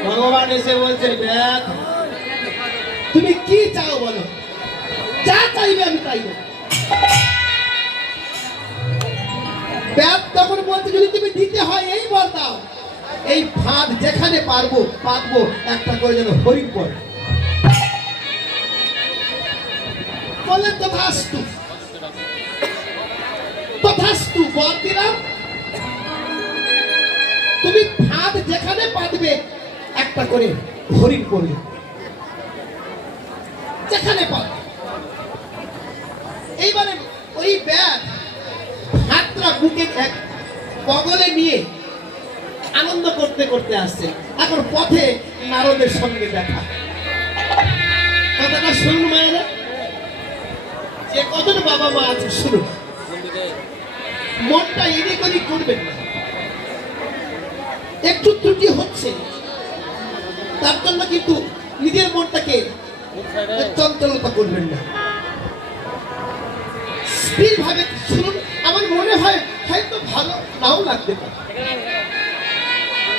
ভগবান এসে বলছে, ব্যাধ তুমি কি চাও বলো, যা চাইবে আমি তাই দেব। ব্যাধ তখন বলছে, যদি তুমি দিতে হয় এই বল দাও, এই ফাঁদ যেখানে পাতবো একটা করে যেন হরিণ পড়ে। বললেন তথাস্তু, তথাস্তু বর দিলাম, তুমি ফাঁদ যেখানে পাতবে একটা করে হরিণ পড়বে, যেখানে পাবে। এইবারে ওই ব্যাধ হাতটা বুকে এক বগলে নিয়ে আনন্দ করতে করতে আসছে। এখন পথে নারদের সঙ্গে দেখা। কথাটা শুনুন মায়েরা, যে কজন বাবা মা আছে শুনুন, মনটা এদিক ওদিক করবেন না। একটু ত্রুটি হচ্ছে তার জন্য কিন্তু নিজের মনটাকে চঞ্চলতা করবেন না, স্থির ভাবে শুনুন। আমার মনে হয় হয়তো ভালো নাও লাগতে পারে।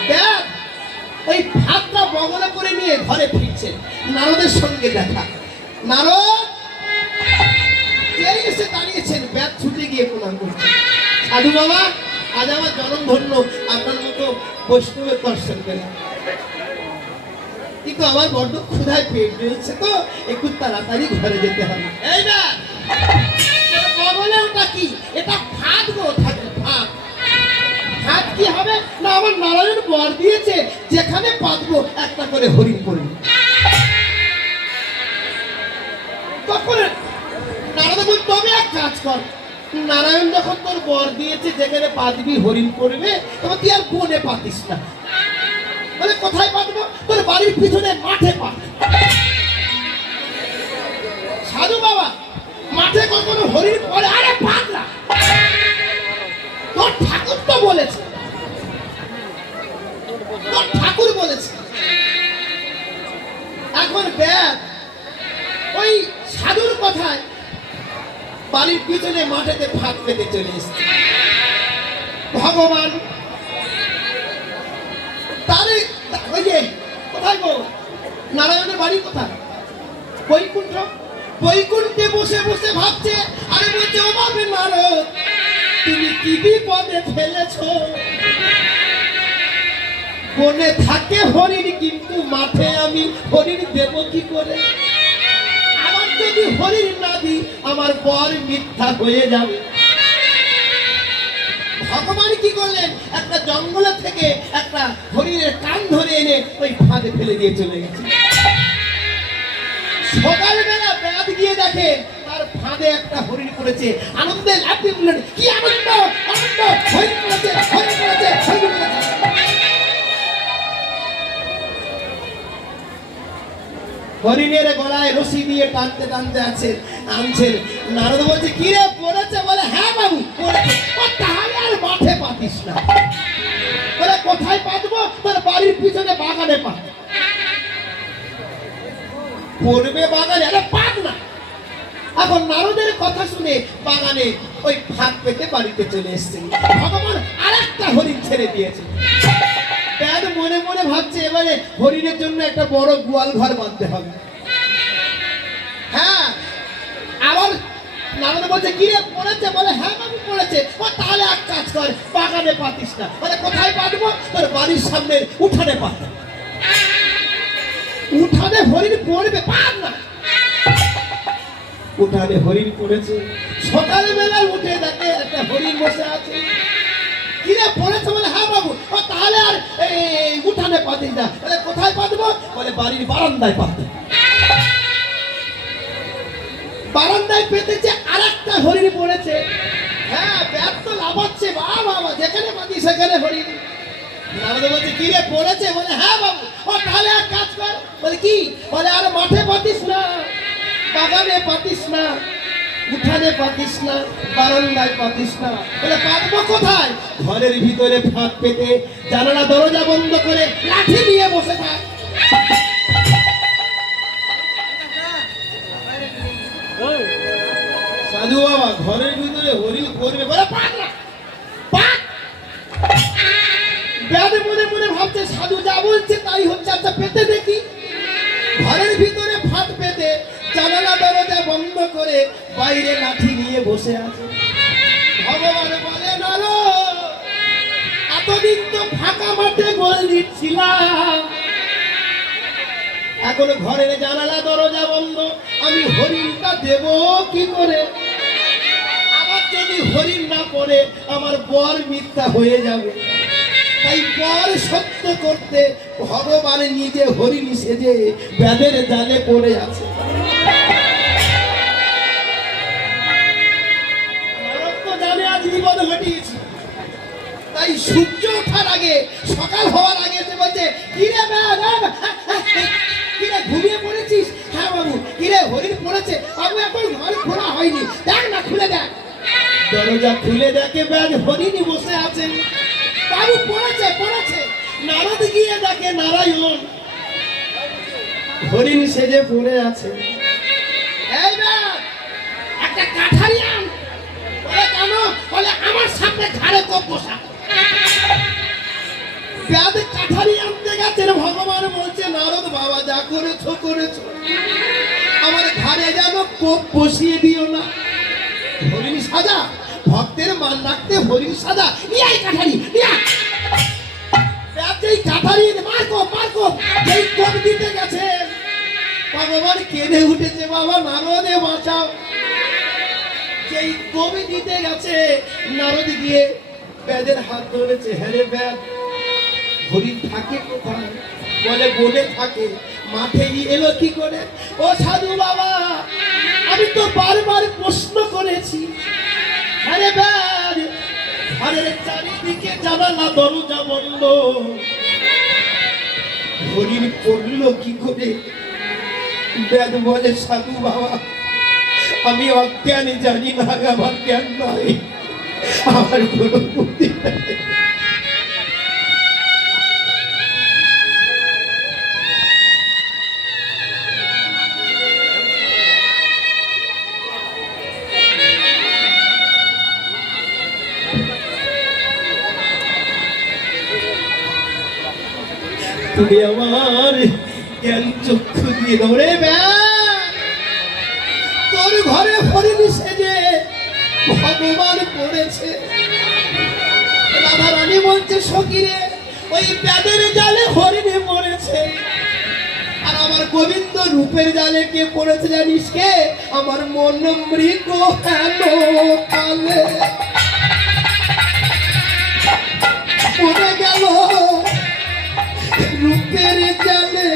ব্যাধ ওই ভাতটা বগলে করে নিয়ে ঘরে ফিরছেন, নারদের সঙ্গে দেখা। নারদ এসে দাঁড়িয়েছেন, ব্যাধ ছুটে গিয়ে প্রণাম করছেন, সাধু বাবা আজ আমার জনম ধন্য, আপনার মতো বৈষ্ণবের দর্শন পেলাম, কিন্তু আমার বড্ড ক্ষুধায় পেট জ্বলছে, তো একটু তাড়াতাড়ি ঘরে যেতে হবে। এই না বগলে ওটা কি? এটা ফাঁদ গো, থাকে ফাঁদ। ফাঁদ কি হবে না, আমার নারায়ণ বর দিয়েছে যেখানে পাতবো একটা করে হরিণ পড়বে। তখন নারদ বল, তবে এক কাজ কর, নারায়ণ যখন তোর বর দিয়েছে যেখানে পাতবি হরিণ পড়বে, তবে তুই আর বনে পাতিস না। বলে কোথায় পাতবো? তোর বাড়ির পিছনে মাঠে পাত। সাধু বাবা মাঠে কখনো হরিণ পড়ে? আরে পাগলা, তোর ঠাকুর তো বলেছে, তোর ঠাকুর বলেছে। এখন ব্যাধ ওই সাধুর কথায় বাড়ির পিছনে মাঠেতে ফাঁদ পেতে চলে এসেছে। ভগবান তারে ওই যে কোথায় গো, নারায়ণের বাড়ি কোথায়? বৈকুণ্ঠ। বৈকুণ্ঠে বসে বসে ভাবছে, আরে বলছে, ও বাপরে নারদ তুমি কি বিপদে ফেলেছো? বনে থাকে হরিণ, কিন্তু মাঠে আমি হরিণ দেব কি করে? আমার যদি হরিণ না দিই আমার বর মিথ্যা হয়ে যাবে। ভগবান কি করলেন, একটা জঙ্গলে থেকে একটা হরিণের কান ধরে এনে ওই ফাঁদে ফেলে দিয়ে চলে গেছে। সকালবেলা ব্যাধ গিয়ে দেখে তার ফাঁদে একটা হরিণ পড়েছে, আনন্দে লাফিয়ে উঠলেন, কি আনন্দ আনন্দ, হরিণ পড়েছে, হরিণ পড়েছে, হরিণ পড়েছে। হরিণের গলায় রশি দিয়ে টানতে টানতে আনছেন। নারদ বলছে, কি রে পড়েছে? বলে, হ্যাঁ বাবু পড়েছে। তাহলে আর মাঠে পাতিস না। বলে, কোথায় পাতবো? তোর বাড়ির পিছনে বাগানে পাত। পড়বে বাগানে? আরে পাত না। এখন নারদের কথা শুনে বাগানে ওই ফাঁদ পেতে বাড়িতে চলে এসেছেন। ভগবান আর একটা হরিণ ছেড়ে দিয়েছে। ব্যাধ মনে মনে ভাবছে, এবারে হরিণের জন্য একটা বড় গোয়াল ঘর বাঁধতে হবে। হ্যাঁ, আবার নারদ বলছে, কি রে পড়েছে? বলে, হ্যাঁ বাবু পড়েছে। তাহলে এক কাজ কর, বাগানে পাতিস না। বলে, কোথায় পাতবো? তোর বাড়ির সামনে উঠানে পাত। উঠানে হরিণ পড়বে? পাত না। উঠানে হরিণ পড়েছে। সকালবেলায় উঠে দেখে একটা হরিণ বসে আছে। কিরে পড়েছে? বলে হ্যাঁ বাবু। ও তাহলে আর এই উঠানে পাতিস না। বলে কোথায় পাতবো? বলে বাড়ির বারান্দায় পাতবো। বারান্দায় পেতেছে, আর একটা হরিণ পড়েছে। হ্যাঁ, ব্যাগ তো লাফাচ্ছে, বাবা যেখানে পাতি সেখানে হরিণ। নারদ বলছে কি রে পড়েছে? বলে হ্যাঁ বাবু। ও তাহলে এক কাজ কর। বলে কি? বলে আর মাঠে পাতিস না, বাগানে পাতিস না, উঠানে পাতিস না, বারান্দায় পাতিস না। বলে পাতবো কোথায়? ঘরের ভিতরে ফাঁক পেতে জানালা দরজা বন্ধ করে লাঠি নিয়ে বসে থাক। সাধু বাবা ঘরের ভিতরে হরিণ করবে? বলে পাক না, পাক। ব্যাধ মনে মনে ভাবছে সাধু যা বলছে তাই হচ্ছে। আচ্ছা পেতে দেখি। ঘরের ভিতরে ফাঁক পেতে জানালা দরজা বন্ধ করে বাইরে লাঠি নিয়ে বসে আছে। ভগবান বলে নারদ, এতদিন তো ফাঁকা মাঠে গোল দিচ্ছিলাম, এখন ঘরের জানালা দরজা বন্ধ, আমি হরিণটা দেব কি করে? আবার যদি হরিণ না পড়ে আমার বর মিথ্যা হয়ে যাবে। তাই বর সত্য করতে ভগবান নিজে হরিণ সেজে ব্যাধের জালে পড়ে আছে। নারদ তো জানে আজ বিপদ ঘটিয়েছে, তাই সূর্য ওঠার আগে, সকাল হওয়ার আগে এসে বলছে কিরে ব্যাধ, কিরে ঘুমিয়ে পড়েছিস? হ্যাঁ বাবু। কিরে হরিণ পড়েছে? বাবু এখন ঘর খোলা হয়নি, দেখ না খুলে দেখ। দরজা খুলে দেখে ব্যাধ হরিণই বসে আছেন। বাবু পড়েছে পড়েছে। নারদ গিয়ে দেখে নারায়ণ হরিণ সেজে পড়ে আছে। এই ব্যাধ, একটা কাঠারি আন। বলে কেন? বলে আমার সামনে ঘাড়ে কোপ বসা। ব্যাধ কাঠারি আনতে গেছেন। ভগবান বলছে নারদ বাবা যা করেছো করেছো, আমার ঘাড়ে যেন কোপ বসিয়ে দিও না। হরিণ সাজা, ভক্তের মান রাখতে হরিণ সাজা। নিয়াই কাঠারি নিয়া। ব্যাধ এই কাঠারি মারকো মারকো এই কোপ দিতে গেছে। ভগবান কেঁদে উঠেছে, বাবা নারদে বাঁচাও। যেই কোপ দিতে গেছে নারদ গিয়ে ব্যাধের হাত ধরেছে। হ্যাঁ রে ব্যাধ, হরিণ থাকে কোথায়? বলে বনে থাকে। মাঠে এলো কি করে? ও সাধু বাবা, আমি তো বারবার প্রশ্ন করেছি। আরে ব্যাধ, ঘরের চারিদিকে জানালা দরজা বন্ধ, হরিণ পড়লো কি করে? ব্যাধ বলে সাধু বাবা আমি অজ্ঞানী, জানি না, আমার জ্ঞান নাই, আমার কোনো বুদ্ধি নাই। তুমি আমার জ্ঞান চক্ষু দিয়ে দৌড়ে তোর ঘরে হরিণ সেজে ভগবান পড়েছে। রাধা রানী বলছে সখীরে ওই ব্যাধের জালে হরিণে পড়েছে, আর আমার গোবিন্দ রূপের জালে কে পড়েছে জানিস কে? আমার মন মৃগ হেলো কালে পড়ে গেল রূপের জালে।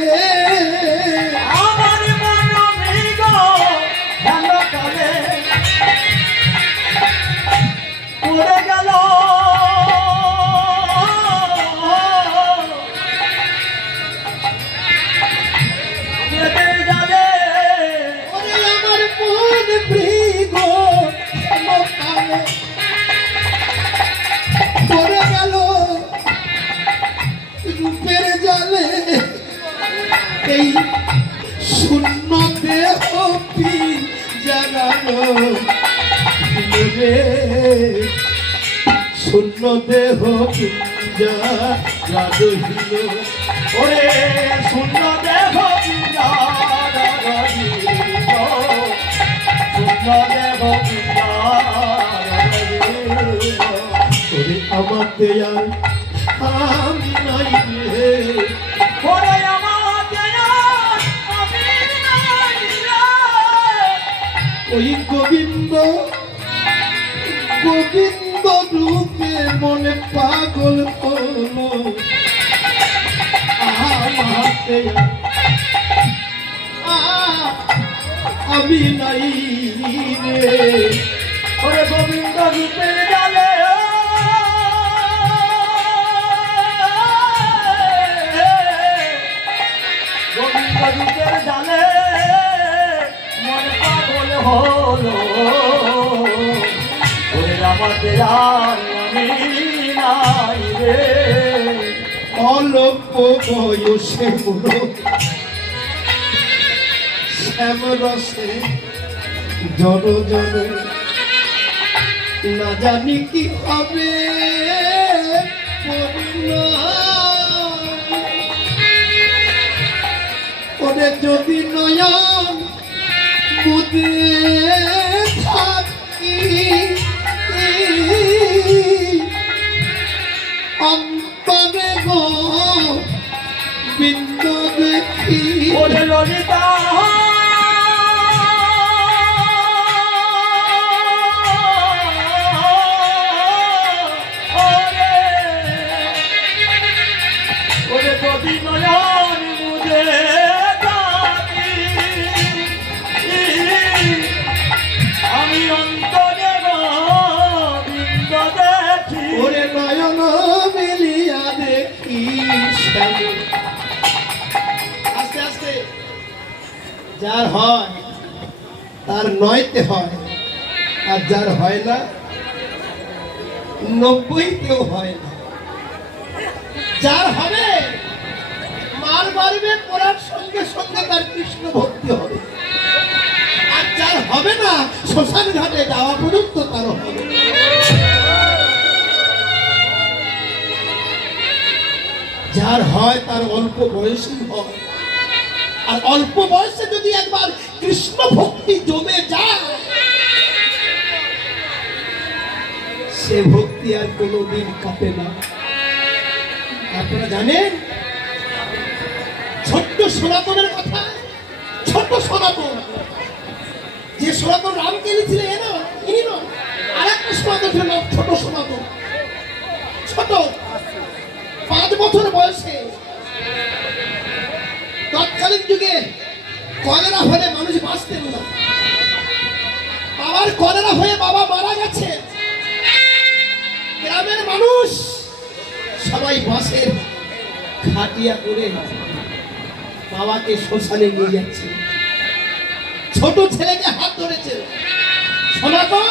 আমার মন মৃগ হেল কালে পড়ে গেল রূপের জালে। ওরে আমার মন মৃগ হেলো কালে পড়ে গেল রূপের জালে। এই শূন্য দেহ জাগানো রে, শূন্য দেহ জাগিল। ওরে শূন্য দেহ পিঞ্জার রহিল, শূন্য দেহ পিঞ্জার রহিল। ওরে আমার দেয়াল আমি নাই রে, ওরে আমার দেয়াল আমি নাই রে। ওই গোবিন্দ গোবিন্দ রূপে মনে পাগল হলো আমাকে আমি নাই রে ওরে গোবিন্দ রূপের জালে গোবিন্দ রূপের জালে মন পাগল হলো ওরে আমাদের আর আমি নাই রে অল্প বয়সে বুড়ো শ্যামরসে জন জন না জানি কি হবে ওরে যদি নয়ন বুঝে থাকি অন্তরে গো বিন্দ দেখি ওরে ললিতা ওরে যদি নয়ন মুঝে থাকি আমি অন্তরে গোবিন্দ দেখি ওরে নয়ন মিলিয়া দেখি আস্তে আস্তে যার হয় তার নয়তে হয় আর যার হয় না 90তেও হয় না যার হবে মার মারবে পড়ার সঙ্গে সঙ্গে তার কৃষ্ণ ভক্তি হবে আর যার হবে না শ্মশান ঘাটে যাওয়া পর্যন্ত তার হবে যার হয় তার অল্প বয়সী হয় আর অল্প বয়সে যদি একবার কৃষ্ণ ভক্তি জমে যায় সে ভক্তি আর কোনোদিন কাঁপে না আপনারা জানেন ছোট্ট সনাতনের কথা ছোট্ট সনাতন যে সনাতন রামকে এনেছিলেন ইনি নয় আর একটা সনাতন ছিল ছোট সনাতন ছোট 5 বছর বয়সে তৎকালীন যুগে কলেরা হলে মানুষ বাঁচতেন না বাবার কলেরা হয়ে বাবা মারা গেছে গ্রামের মানুষ সবাই বাঁশের খাটিয়া করে বাবাকে শ্মশানে নিয়ে যাচ্ছে ছোট ছেলেকে হাত ধরেছে সনাতন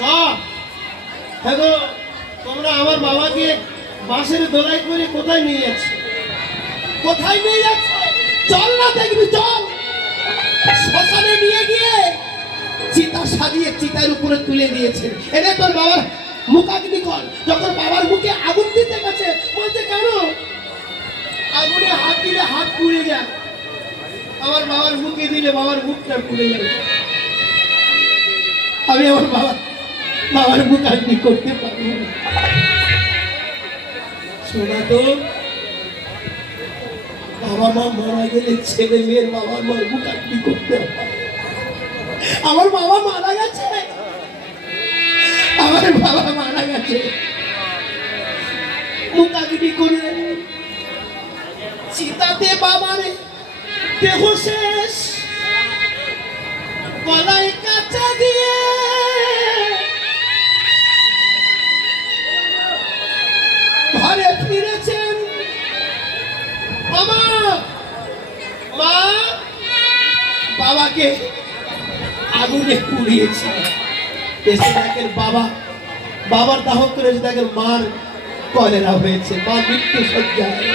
হ্যাঁ গো তোমরা আমার বাবাকে বাঁশের দোলাই করে কোথায় নিয়ে যাচ্ছ কোথায় নিয়ে যাচ্ছ চল না দেখবি চল শ্মশানে নিয়ে গিয়ে চিতা সাজিয়ে চিতার উপরে তুলে দিয়েছেন এটা তোর বাবার মুখাগ্নি কর যখন বাবার মুখে আগুন দিতে গেছে বলতে কেন আগুনে হাত দিলে হাত পুড়ে যায় আমার বাবার মুখে দিলে বাবার মুখটা পুড়ে যাবে আমি আমার বাবার মুখাগ্নি করতে পারবো না শোনা তো বাবা মা মারা গেলে ছেলে মেয়ের বাবার মার মুখাগ্নি করতে হয় আমার বাবা মারা গেছে আমার বাবা মারা গেছে মুখাগ্নি করে চিতাতে বাবারে দেহ শেষ গলায় কাঁচা দিয়ে ঘরে ফিরেছেন মামা মা বাবাকে আগুনে পুড়িয়েছে এসে দেখেন বাবার দাহ করেছে দেখেন মার কলেরা হয়েছে মা মৃত্যু সজ্জায়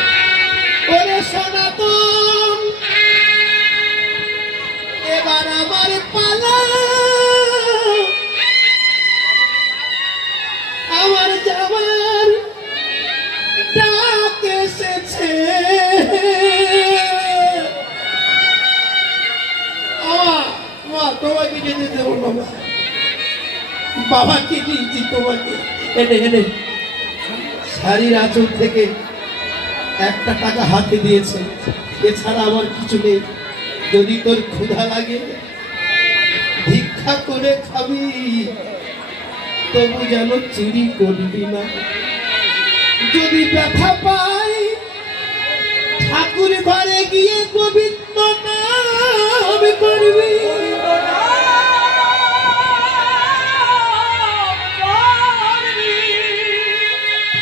ওরে সনাতন এবার আমার পালা আমার যাবার ডাক এসেছে তোমাকে যেতে দেবো বাবা বাবাকে দিয়েছি তোমাকে এনে এনে শাড়ির আঁচল থেকে 1টা টাকা হাতে দিয়েছে এছাড়া আমার কিছু নেই যদি তোর ক্ষুধা লাগে করে খাবি, তবু যেন চুরি করবি না। যদি ব্যথা পাই ঠাকুর ঘরে গিয়ে গোবিন্দ নাম করবি।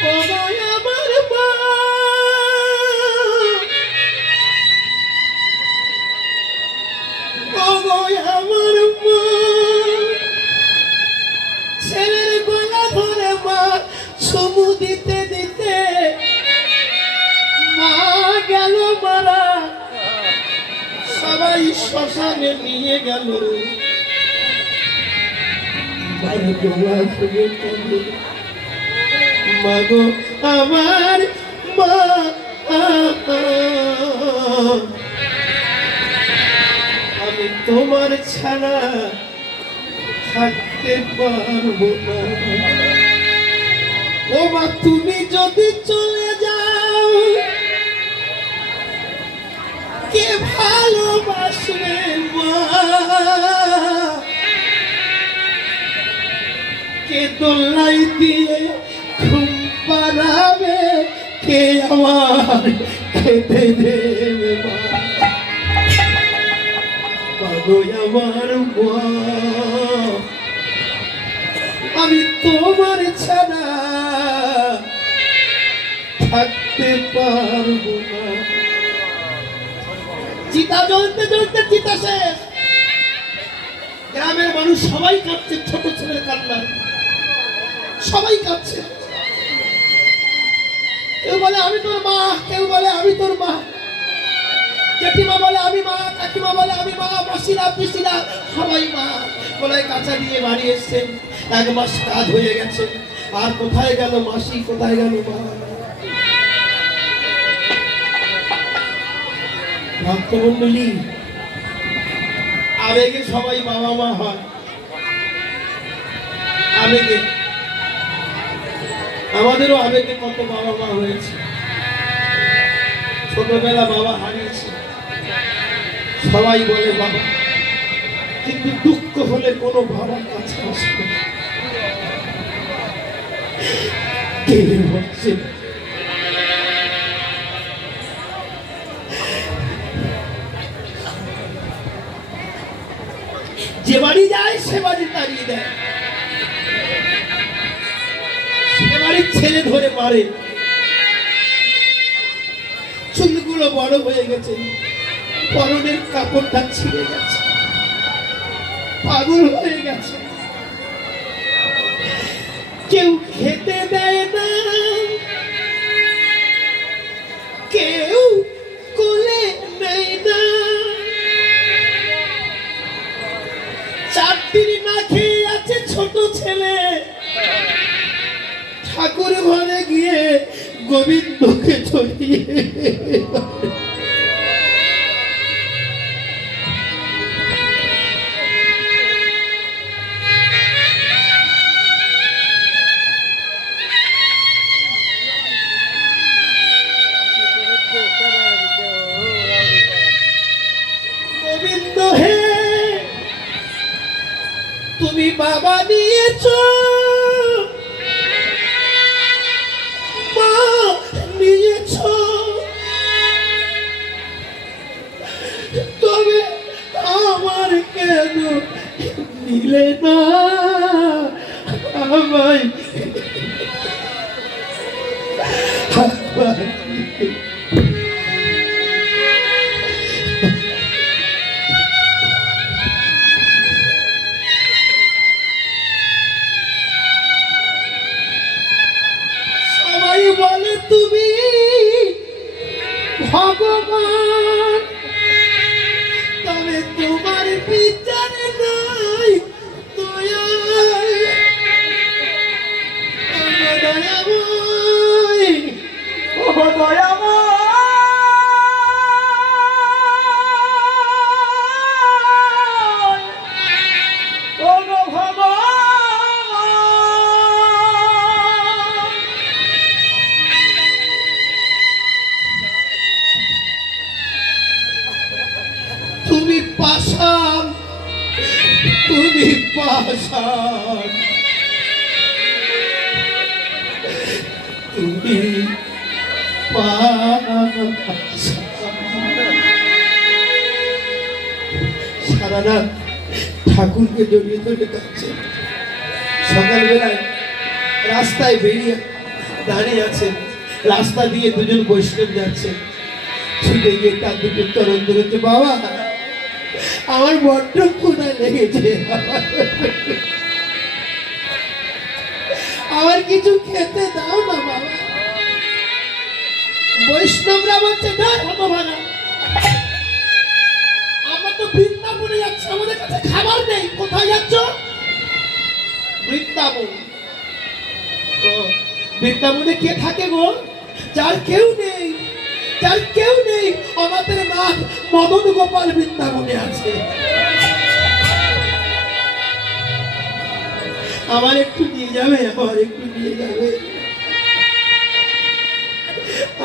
ও মা আমার মা, ও গো আমার মা, ছেলের গলা ধরে মা চুমু দিতে দিতে মা গেল মারা, সবাই শ্মশানে নিয়ে গেল। মাগো আমার মা, আমি তোমার ছাড়া থাকতে পারবো না। ও মা তুমি যদি চলে যাও কে ভালোবাসবে মা, কে দোলাই দিয়ে ঘুম পাড়াবে, কে আমার খেতে দেবে মা। মাগো আমার মা, আমি তোমার ছাড়া থাকতে পারবো না। চিতা জ্বলতে জ্বলতে চিতা শেষ। গ্রামের মানুষ সবাই কাঁদছে ছোট ছেলের কান্নায়, সবাই কাঁদছে। কেউ বলে আমি তোর মা, কেউ বলে আমি তোর মা, জেঠিমা বলে আমি মা, কাকিমা বলে আমি মা, মাসিরা পিসিরা সবাই মা। গলায় কাঁচা দিয়ে বাড়ি এসছেন, 1 মাস কাজ হয়ে গেছে, আর কোথায় গেল মাসি, কোথায় গেল মা। ভক্তমন্ডলী, আবেগে সবাই বাবা মা হয়, আবেগে। আমাদেরও আবেগে কত বাবা মা হয়েছে, ছোটবেলা বাবা হারিয়েছে, সবাই বলে বাবা, কিন্তু দুঃখ হলে কোনো বাবা কাছে আসে না। কে হচ্ছে যে বাড়ি যায় সে বাড়ি তাড়িয়ে দেয়, সে বাড়ির ছেলে ধরে মারে। চুলগুলো বড় হয়ে গেছে, পরনের কাপড়টা ছিঁড়ে গেছে, পাগল হয়ে গেছে, কেউ খেতে দেয় না, কেউ কোলে নেয় না। 4 দিন না খেয়ে আছে ছোট ছেলে, ঠাকুর ঘরে গিয়ে গোবিন্দকে ধরিয়ে গোবিন্দ হে তুমি বাবা নিয়েছ, মা নিয়েছ, তবে আমার কেন নিলে না আমায়। সবাই বলে তুমি ভগবান, তবে তোমার বিচার নাই দয়াময়, দয়াময়, ও দয়াময়, ও গো ভগবান। তুমি পাষাণ তুমি পাষাণ, তুমি পাষাণ। সারা রাত ঠাকুরকে জড়িয়ে ধরে কাঁদছে। সকালবেলায় রাস্তায় বেরিয়ে দাঁড়িয়ে আছেন, রাস্তা দিয়ে দুজন বৈষ্ণব যাচ্ছে, ছুটে গিয়ে তার দুটো চরণ ধরেছে, বাবা আমার বড্ড ক্ষুধা লেগেছে, আমার কিছু খেতে দাও না বাবা। বৈষ্ণবরা বলছে, ধর হতভাগা, আমরা তো বৃন্দাবনে যাচ্ছি, আমাদের কাছে খাবার নেই। কোথায় যাচ্ছ? বৃন্দাবন। ও, বৃন্দাবনে কে থাকে গো? যার কেউ নেই, যার কেউ নেই। আমাদের মা মদন গোপাল বৃন্দাবনে আছে। আমার একটু নিয়ে যাবে, আমার একটু নিয়ে যাবে।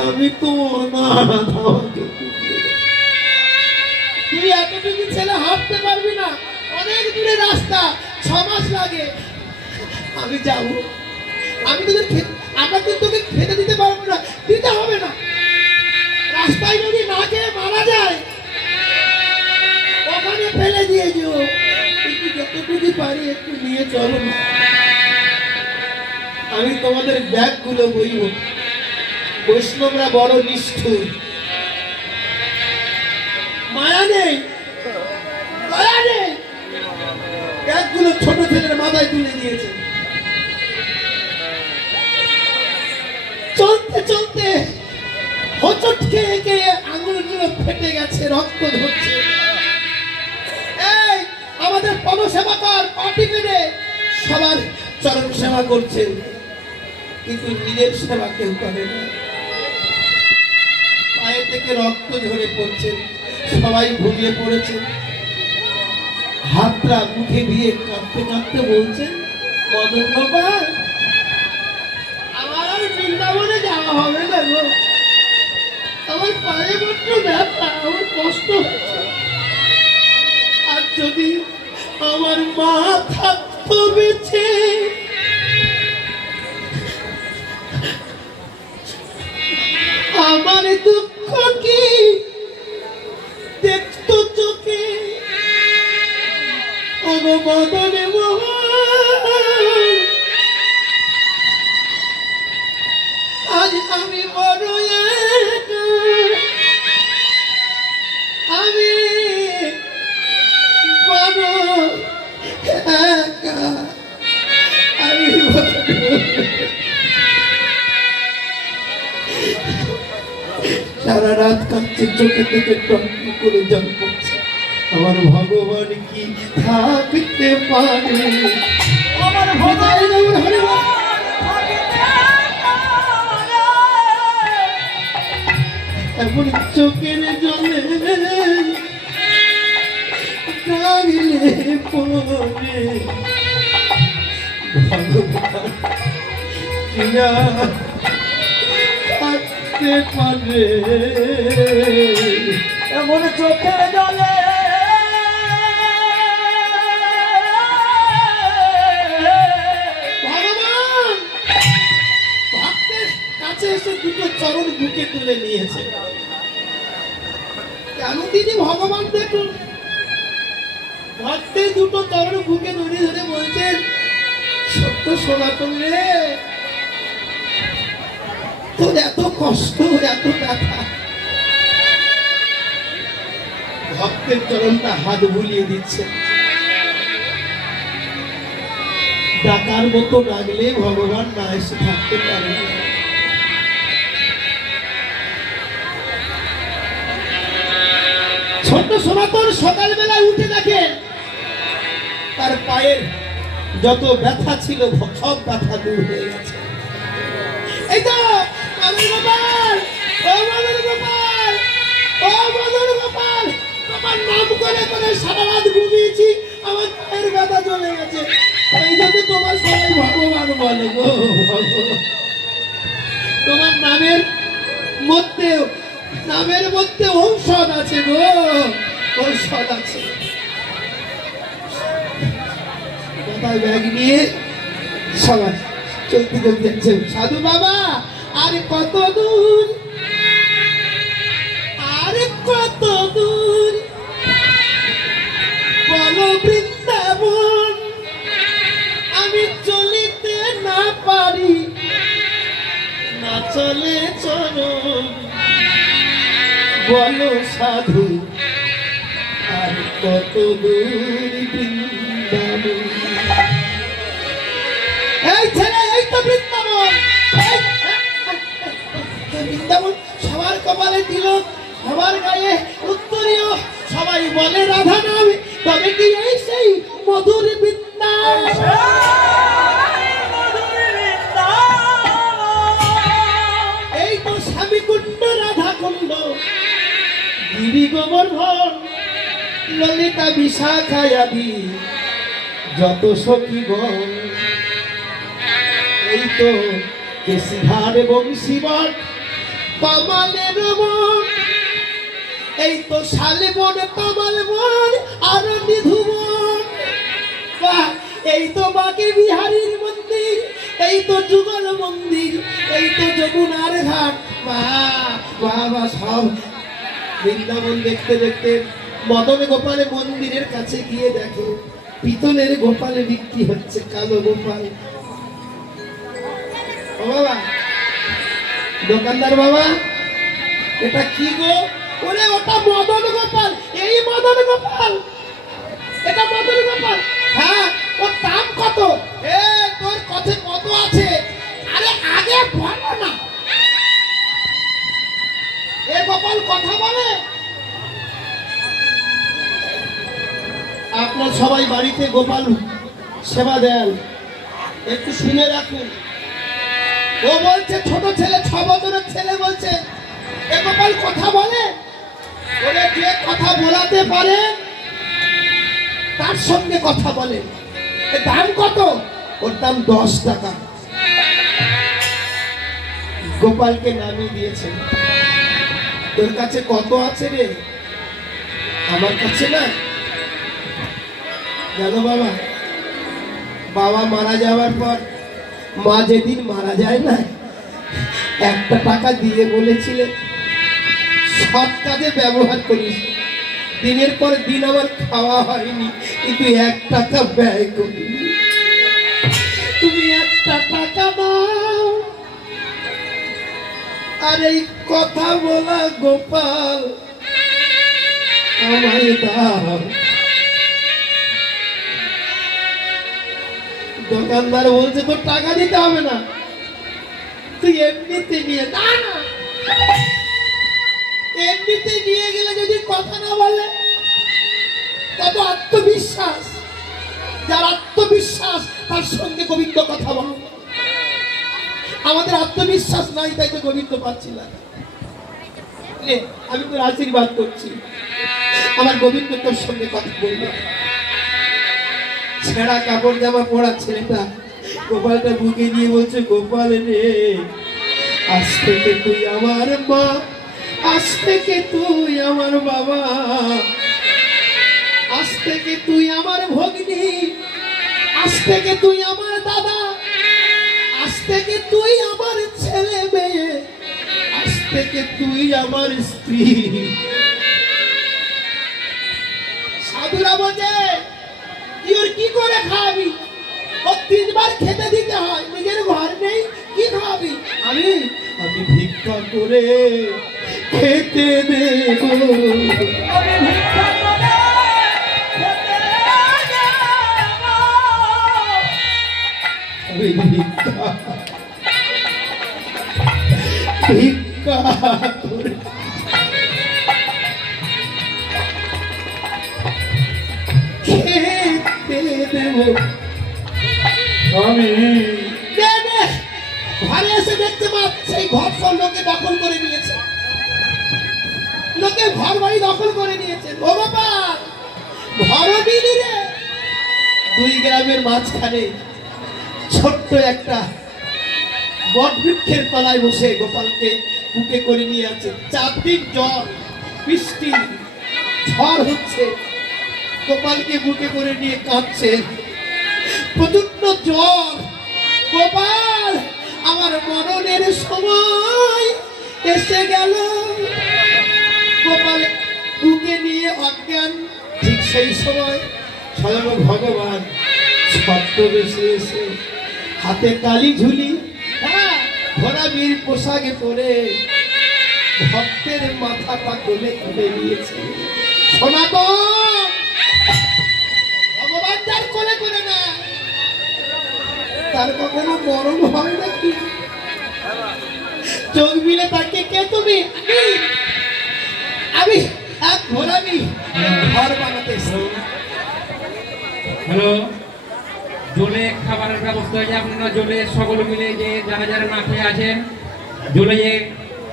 আমি তো অনাথ, আমাকে একটু নিয়ে যাবে। তুই এতটুকু ছেলে হাঁটতে পারবি না, অনেক দূরে রাস্তা, 6 মাস লাগে। আমি যাবো, আমি তোদের আমরা কিন্তু তোকে খেতে দিতে পারবো না, দিতে হবে না। রাস্তায় যদি না খেয়ে মারা যায়, ওখানে ফেলে দিয়ে যেও। একটু যতটুকু পারি একটু নিয়ে চলো না। আমি তোমাদের ব্যাগগুলো বইব। বৈষ্ণবরা বড় নিষ্ঠুর, মায়া নেই, দয়া নেই। ব্যাগগুলো ছোট ছেলের মাথায় তুলে দিয়েছে। চলতে চলতে হোঁচট খেয়ে খেয়ে আঙুলগুলো ফেটে গেছে, রক্ত ঝরছে। এই আমাদের পদসেবাকার পাটি পেরে সবার চরণ সেবা করছে, কিন্তু নিজের সেবা কেউ করে না। পায়ে থেকে রক্ত ঝরে পড়ছে, সবাই ঘুমিয়ে পড়েছে। হাতটা মুখে দিয়ে কাঁদতে কাঁদতে বলছেন, মদন গোপাল আমার আর বৃন্দাবনে যাওয়া হবে না গো, আমার পায়ে বড্ড ব্যথা, আমার কষ্ট হচ্ছে। আর যদি আমার মা থাকতো বেঁচে, আমার দুঃখ কি দেখতো চোখে, ওগো মদনে মোহন, আজ আমি বড় একা, আমি বড় একা, আমি সারা রাত কাঁদছে, চোখে থেকে টনটন করে জল পড়ছে। আমার ভগবান কি থাকতে পারে, আমার হৃদয়ে যেমন হরিবল। এমন চোখের জলে ডাকলে পরে ভগবান কিনা থাকতে পারে। এমন চোখের জলে ভগবান ভক্তের কাছে এসে দুটো চরণ বুকে তুলে নিয়েছে। কেন দিদি ভগবান দেখুন, ভক্তের দুটো চরণ বুকে ধরে ধরে বলছেন, সত্য সনাতন রে, তোর এত কষ্ট, এত ব্যথা। ভক্তের চরণটা হাত বুলিয়ে দিচ্ছে। ডাকার মতো ডাকলে ভগবান না এসে থাকতে পারে না। ছোট্ট সনাতন সকালবেলায় উঠে দেখেন তার পায়ের যত ব্যথা ছিল সব ব্যথা দূর হয়ে গেছে। এই তো মদন গোপাল, ও মদন গোপাল, ও মদন গোপাল, তোমার নাম করে করে সারা রাত ঘুমিয়েছি, আমার পায়ের ব্যথা চলে গেছে। এই জন্য তোমার সবাই ভগবান বলে গো। তোমার নামের মধ্যে ঔষধ আছে গো, ঔষধ আছে। মাথায় ব্যাগ নিয়ে সবাই চলতে চলতে যাচ্ছে। সাধু বাবা আর কত দূর, আর কত দূর বলো বৃন্দাবন, আমি চলিতে না পারি, না চলে চরণ। বলো সাধু আর কত দূর বৃন্দাবন। এই ছেলে, এই তো বৃন্দাবন। বৃন্দাবন সবার কপালে দিল, সবার গায়ে উত্তরীয়, সবাই বলে রাধা নাম। তবে কি এই সেই মধুর বৃন্দাবন? এই তো স্বামী কুণ্ড, রাধা কুণ্ড, গিরি গোবর্ধন, ললিতা বিশাখা আদি যত সখীগণ। এই তো কেশিধার বংশীবন, কমালের বন, এই তো শালবন, কমাল বন আর নিধুবন। বাহ! এই তো বাকে বিহারীর মন্দির, এই তো যুগল মন্দির, এই তো যমুনার ঘাট। বাহ বাহ বাহ! সব বৃন্দাবন দেখতে দেখতে মদন গোপালে মন্দিরের কাছে গিয়ে দেখে পিতলের গোপালে বিক্রি হচ্ছে, কালো গোপাল। ও বাবা, দোকানদার বাবা, এটা কি গো? ওরে ওটা মদন গোপাল। এই মদন গোপাল, এটা মদন গোপাল। হ্যাঁ, ওর দাম কত? এ তোর কাছে কত আছে? আরে আগে বলো না। এ গোপাল কথা বলে? আপনার সবাই বাড়িতে গোপাল সেবা দেন, একটু শুনে রাখুন। ও বলছে ছোট ছেলে, 6 বছরের ছেলে বলছে এ গোপাল কথা বলে। ওরে যে কথা বলাতে পারে তার সঙ্গে কথা বলে। এর দাম কত? ওর দাম 10 টাকা। গোপালকে নামিয়ে দিয়েছেন। তোর কাছে কত আছে রে? আমার কাছে না। জানো বাবা, বাবা মারা যাওয়ার পর মা যেদিন মারা যায় না, 1 টাকা দিয়ে বলেছিলে সৎ কাজে ব্যবহার করিস। দিনের পর দিন আমার খাওয়া হয়নি, কিন্তু 1 টাকা ব্যয় করিনি। তুমি 1 টাকা দাও। আর এই কথা বলা গোপাল আমায় দাও। দোকানদার বলছে তোর টাকা দিতে হবে না, তুই এমনিতে নিয়ে যা। না, এমনিতে নিয়ে গেলে যদি কথা না বলে, কত আত্মবিশ্বাস। যার আত্মবিশ্বাস তার সঙ্গে গোবিন্দ কথা বলে। আমাদের আত্মবিশ্বাস নাই, তাই তো গোবিন্দ পাচ্ছি না। আমি তোর আশীর্বাদ করছি, আমার গোবিন্দ তোর সঙ্গে কথা বলবে। ছেঁড়া কাপড় জামা পরা ছেলেটা গোপালটা বুকে নিয়ে বলছে, গোপাল রে, আজ থেকে তুই আমার মা, আজ থেকে তুই আমার বাবা, আজ থেকে তুই আমার ভগ্নী, আজ থেকে তুই আমার দাদা, আজ থেকে তুই আমার ছেলে মেয়ে, আজ থেকে তুই আমার স্ত্রী। সাধুরা বোঝে তুই ওর কি করে খাওয়াবি? ও 3 বার খেতে দিতে হয়, নিজের ঘর নেই, কি খাওয়াবি? আমি ভিক্ষা করে খেতে দেব। আমি ভিক্ষা করে খেতে দেব। আমি ভিক্ষা করে খেতে দেব। আমি ঘরে এসে দেখতে পাব সেই ঘর সব লোকে দখল করে নিয়েছে, লোকে ঘর বাড়ি দখল করে নিয়েছে। ও বাবা, ঘর দিলি রে। 2 গ্রামের মাঝখানে ছোট্ট একটা বটবৃক্ষের তলায় বসে গোপালকে বুকে করে নিয়ে আছে। 4 দিন জ্বর, বৃষ্টি, ঝড় হচ্ছে, গোপালকে বুকে করে নিয়ে কাঁদছে। প্রচন্ড জ্বর। গোপাল, আমার মরণের সময় এসে গেল। গোপাল বুকে নিয়ে অজ্ঞান। ঠিক সেই সময় স্বয়ং ভগবান ছদ্মবেশে এসে হাতে কালি ঝুলি, হ্যাঁ, ঘোড়াবির পোশাকে পরে ভক্তের মাথাটা কোলে তুলে নিয়েছে। সনাতন ভগবান তার কোলে করে নেয়, তার কখনো মরণ হয় নাকি? চোখ মিলে তাকে কে তুমি? আমি এক ঘোড়াবি ঘর বানাতে এসেছি। হ্যালো, জলে খাবারের ব্যবস্থা হয়েছে। আপনারা জলে সকলে মিলে যে যারা যারা না খেয়ে আছেন, জলে যে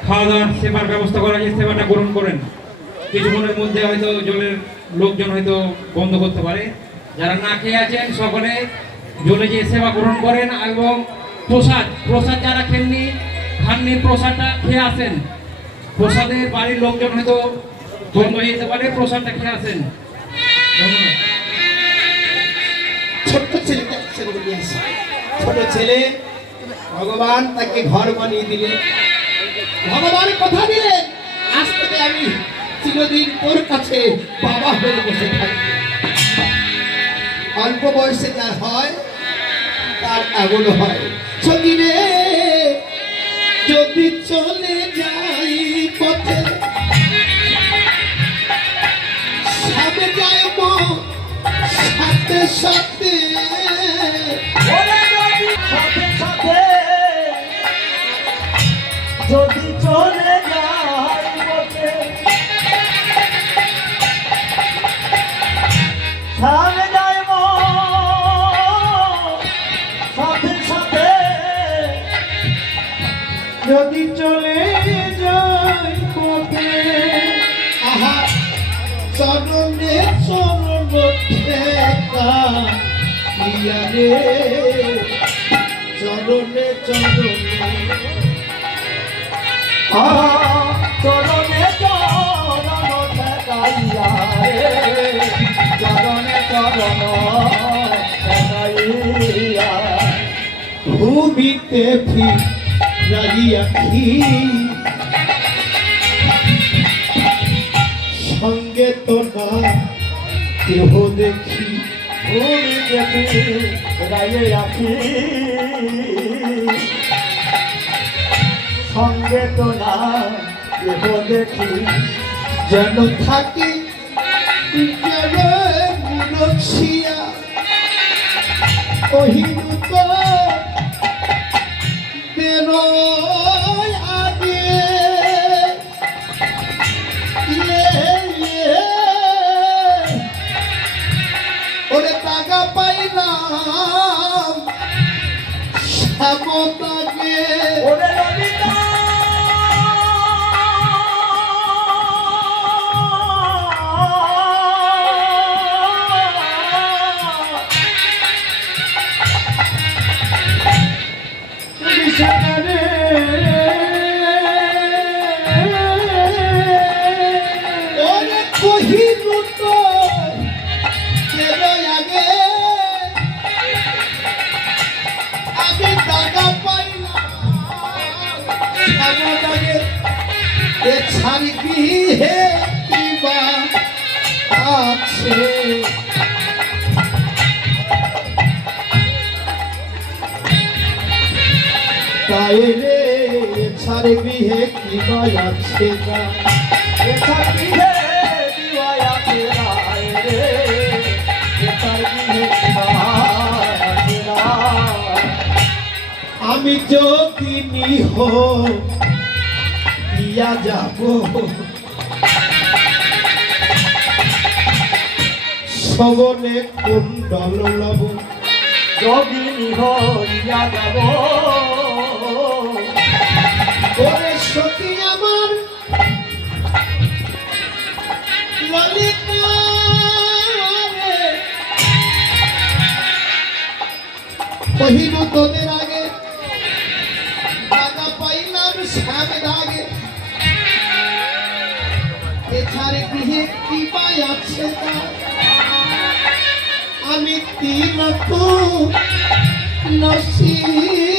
খাওয়া দাওয়ার সেবার ব্যবস্থা করা হয়েছে, সেবাটা গ্রহণ করেন। কিছুক্ষণের মধ্যে হয়তো জলের লোকজন হয়তো বন্ধ করতে পারে। যারা না খেয়ে আছেন সকলে জলে যে সেবা গ্রহণ করেন, এবং প্রসাদ প্রসাদ যারা খাননি প্রসাদটা খেয়ে আসেন। প্রসাদের বাড়ির লোকজন হয়তো বন্ধ হয়ে যেতে পারে, প্রসাদটা খেয়ে আসেন। ধন্যবাদ। ছোট্ট ছেলেকে ছেলে নিয়ে আসে। ছোট ছেলে, ভগবান তাকে ঘর বানিয়ে দিলেন। ভগবান কথা দিলেন, আজ থেকে আমি চিরদিন তোর কাছে বাবা হয়ে বসে থাকবো। অল্প বয়সে যার হয় তার এমন হয়। সঙ্গীরে যদি চলে যাই পথে, সামনে যায় মন সাথে সাথে। ওরে নদী সাথে সাথে যদি চলে যায় বসে, সামনে যায় সাথে সাথে যদি চলে যাই পথে, আহা চরণে চরণ ঠেকা দিয়া রে, চরণে চরণে চরণে চরণ ঠেকাইয়া রে, চরণে চরণ ঠেকাইয়া ভূমিতে ফিরাই আখি, সঙ্গে তো না কেহ দেখি। ভূমি দেখি রায়ে রাখি, সঙ্গে তো না কেহ দেখি, যেন থাকি মুলছিয়া অহিনুত বেরোয় আগে। ওরে টাকা পাইলাম শ্যামতাকে। ওরে ললিতা সেখানে ওরে কহিনুত বেরোয় আগে, আমি টাকা পাইলাম শ্যামতাকে। এ ছাড়বি হে কিবা আছে, তাই রে ছাড়বি হে কিবা আছে না। এছাড় বিহে দিওয়া তেরা রে, এছাড় বিহে দিওয়া আমি যদি নিহ ইয়া যাব, সবনে কুণ্ডল লব। যোগিনী হইয়া যাব, ওরে সতী আমার ললিতা রে, কহিল তোদের আগে টাকা পাইলাম শ্যামের আগে। এছাড়ে গৃহে কি পাই আছে তা, আমি তিন নসিয়া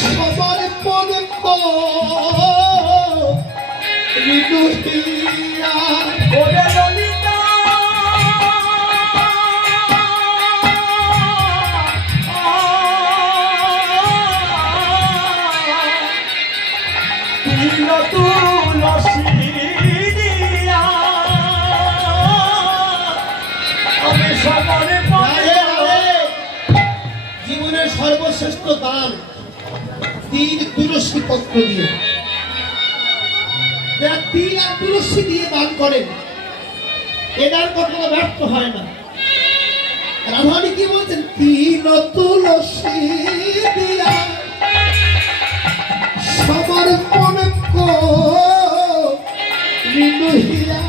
সবার পরে হৃদয়া ওরে ললিতা তিল তুলসী দিয়া আমি সবরে পড়ে জীবনের সর্বশ্রেষ্ঠ দান তিল তুলসী পত্র দিয়ে। যারা তিল আর তুলসী দিয়ে দান করেন এটার কখনো ব্যর্থ হয় না। রাধারানী কি বলছেন? তিল তুলসী দিয়া সবার মনে হৃদয়া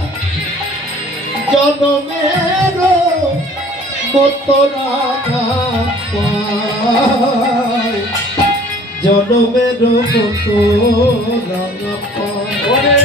জনমের মতো রাধা পায়, জনমের মতো রাধা পায়। ওরে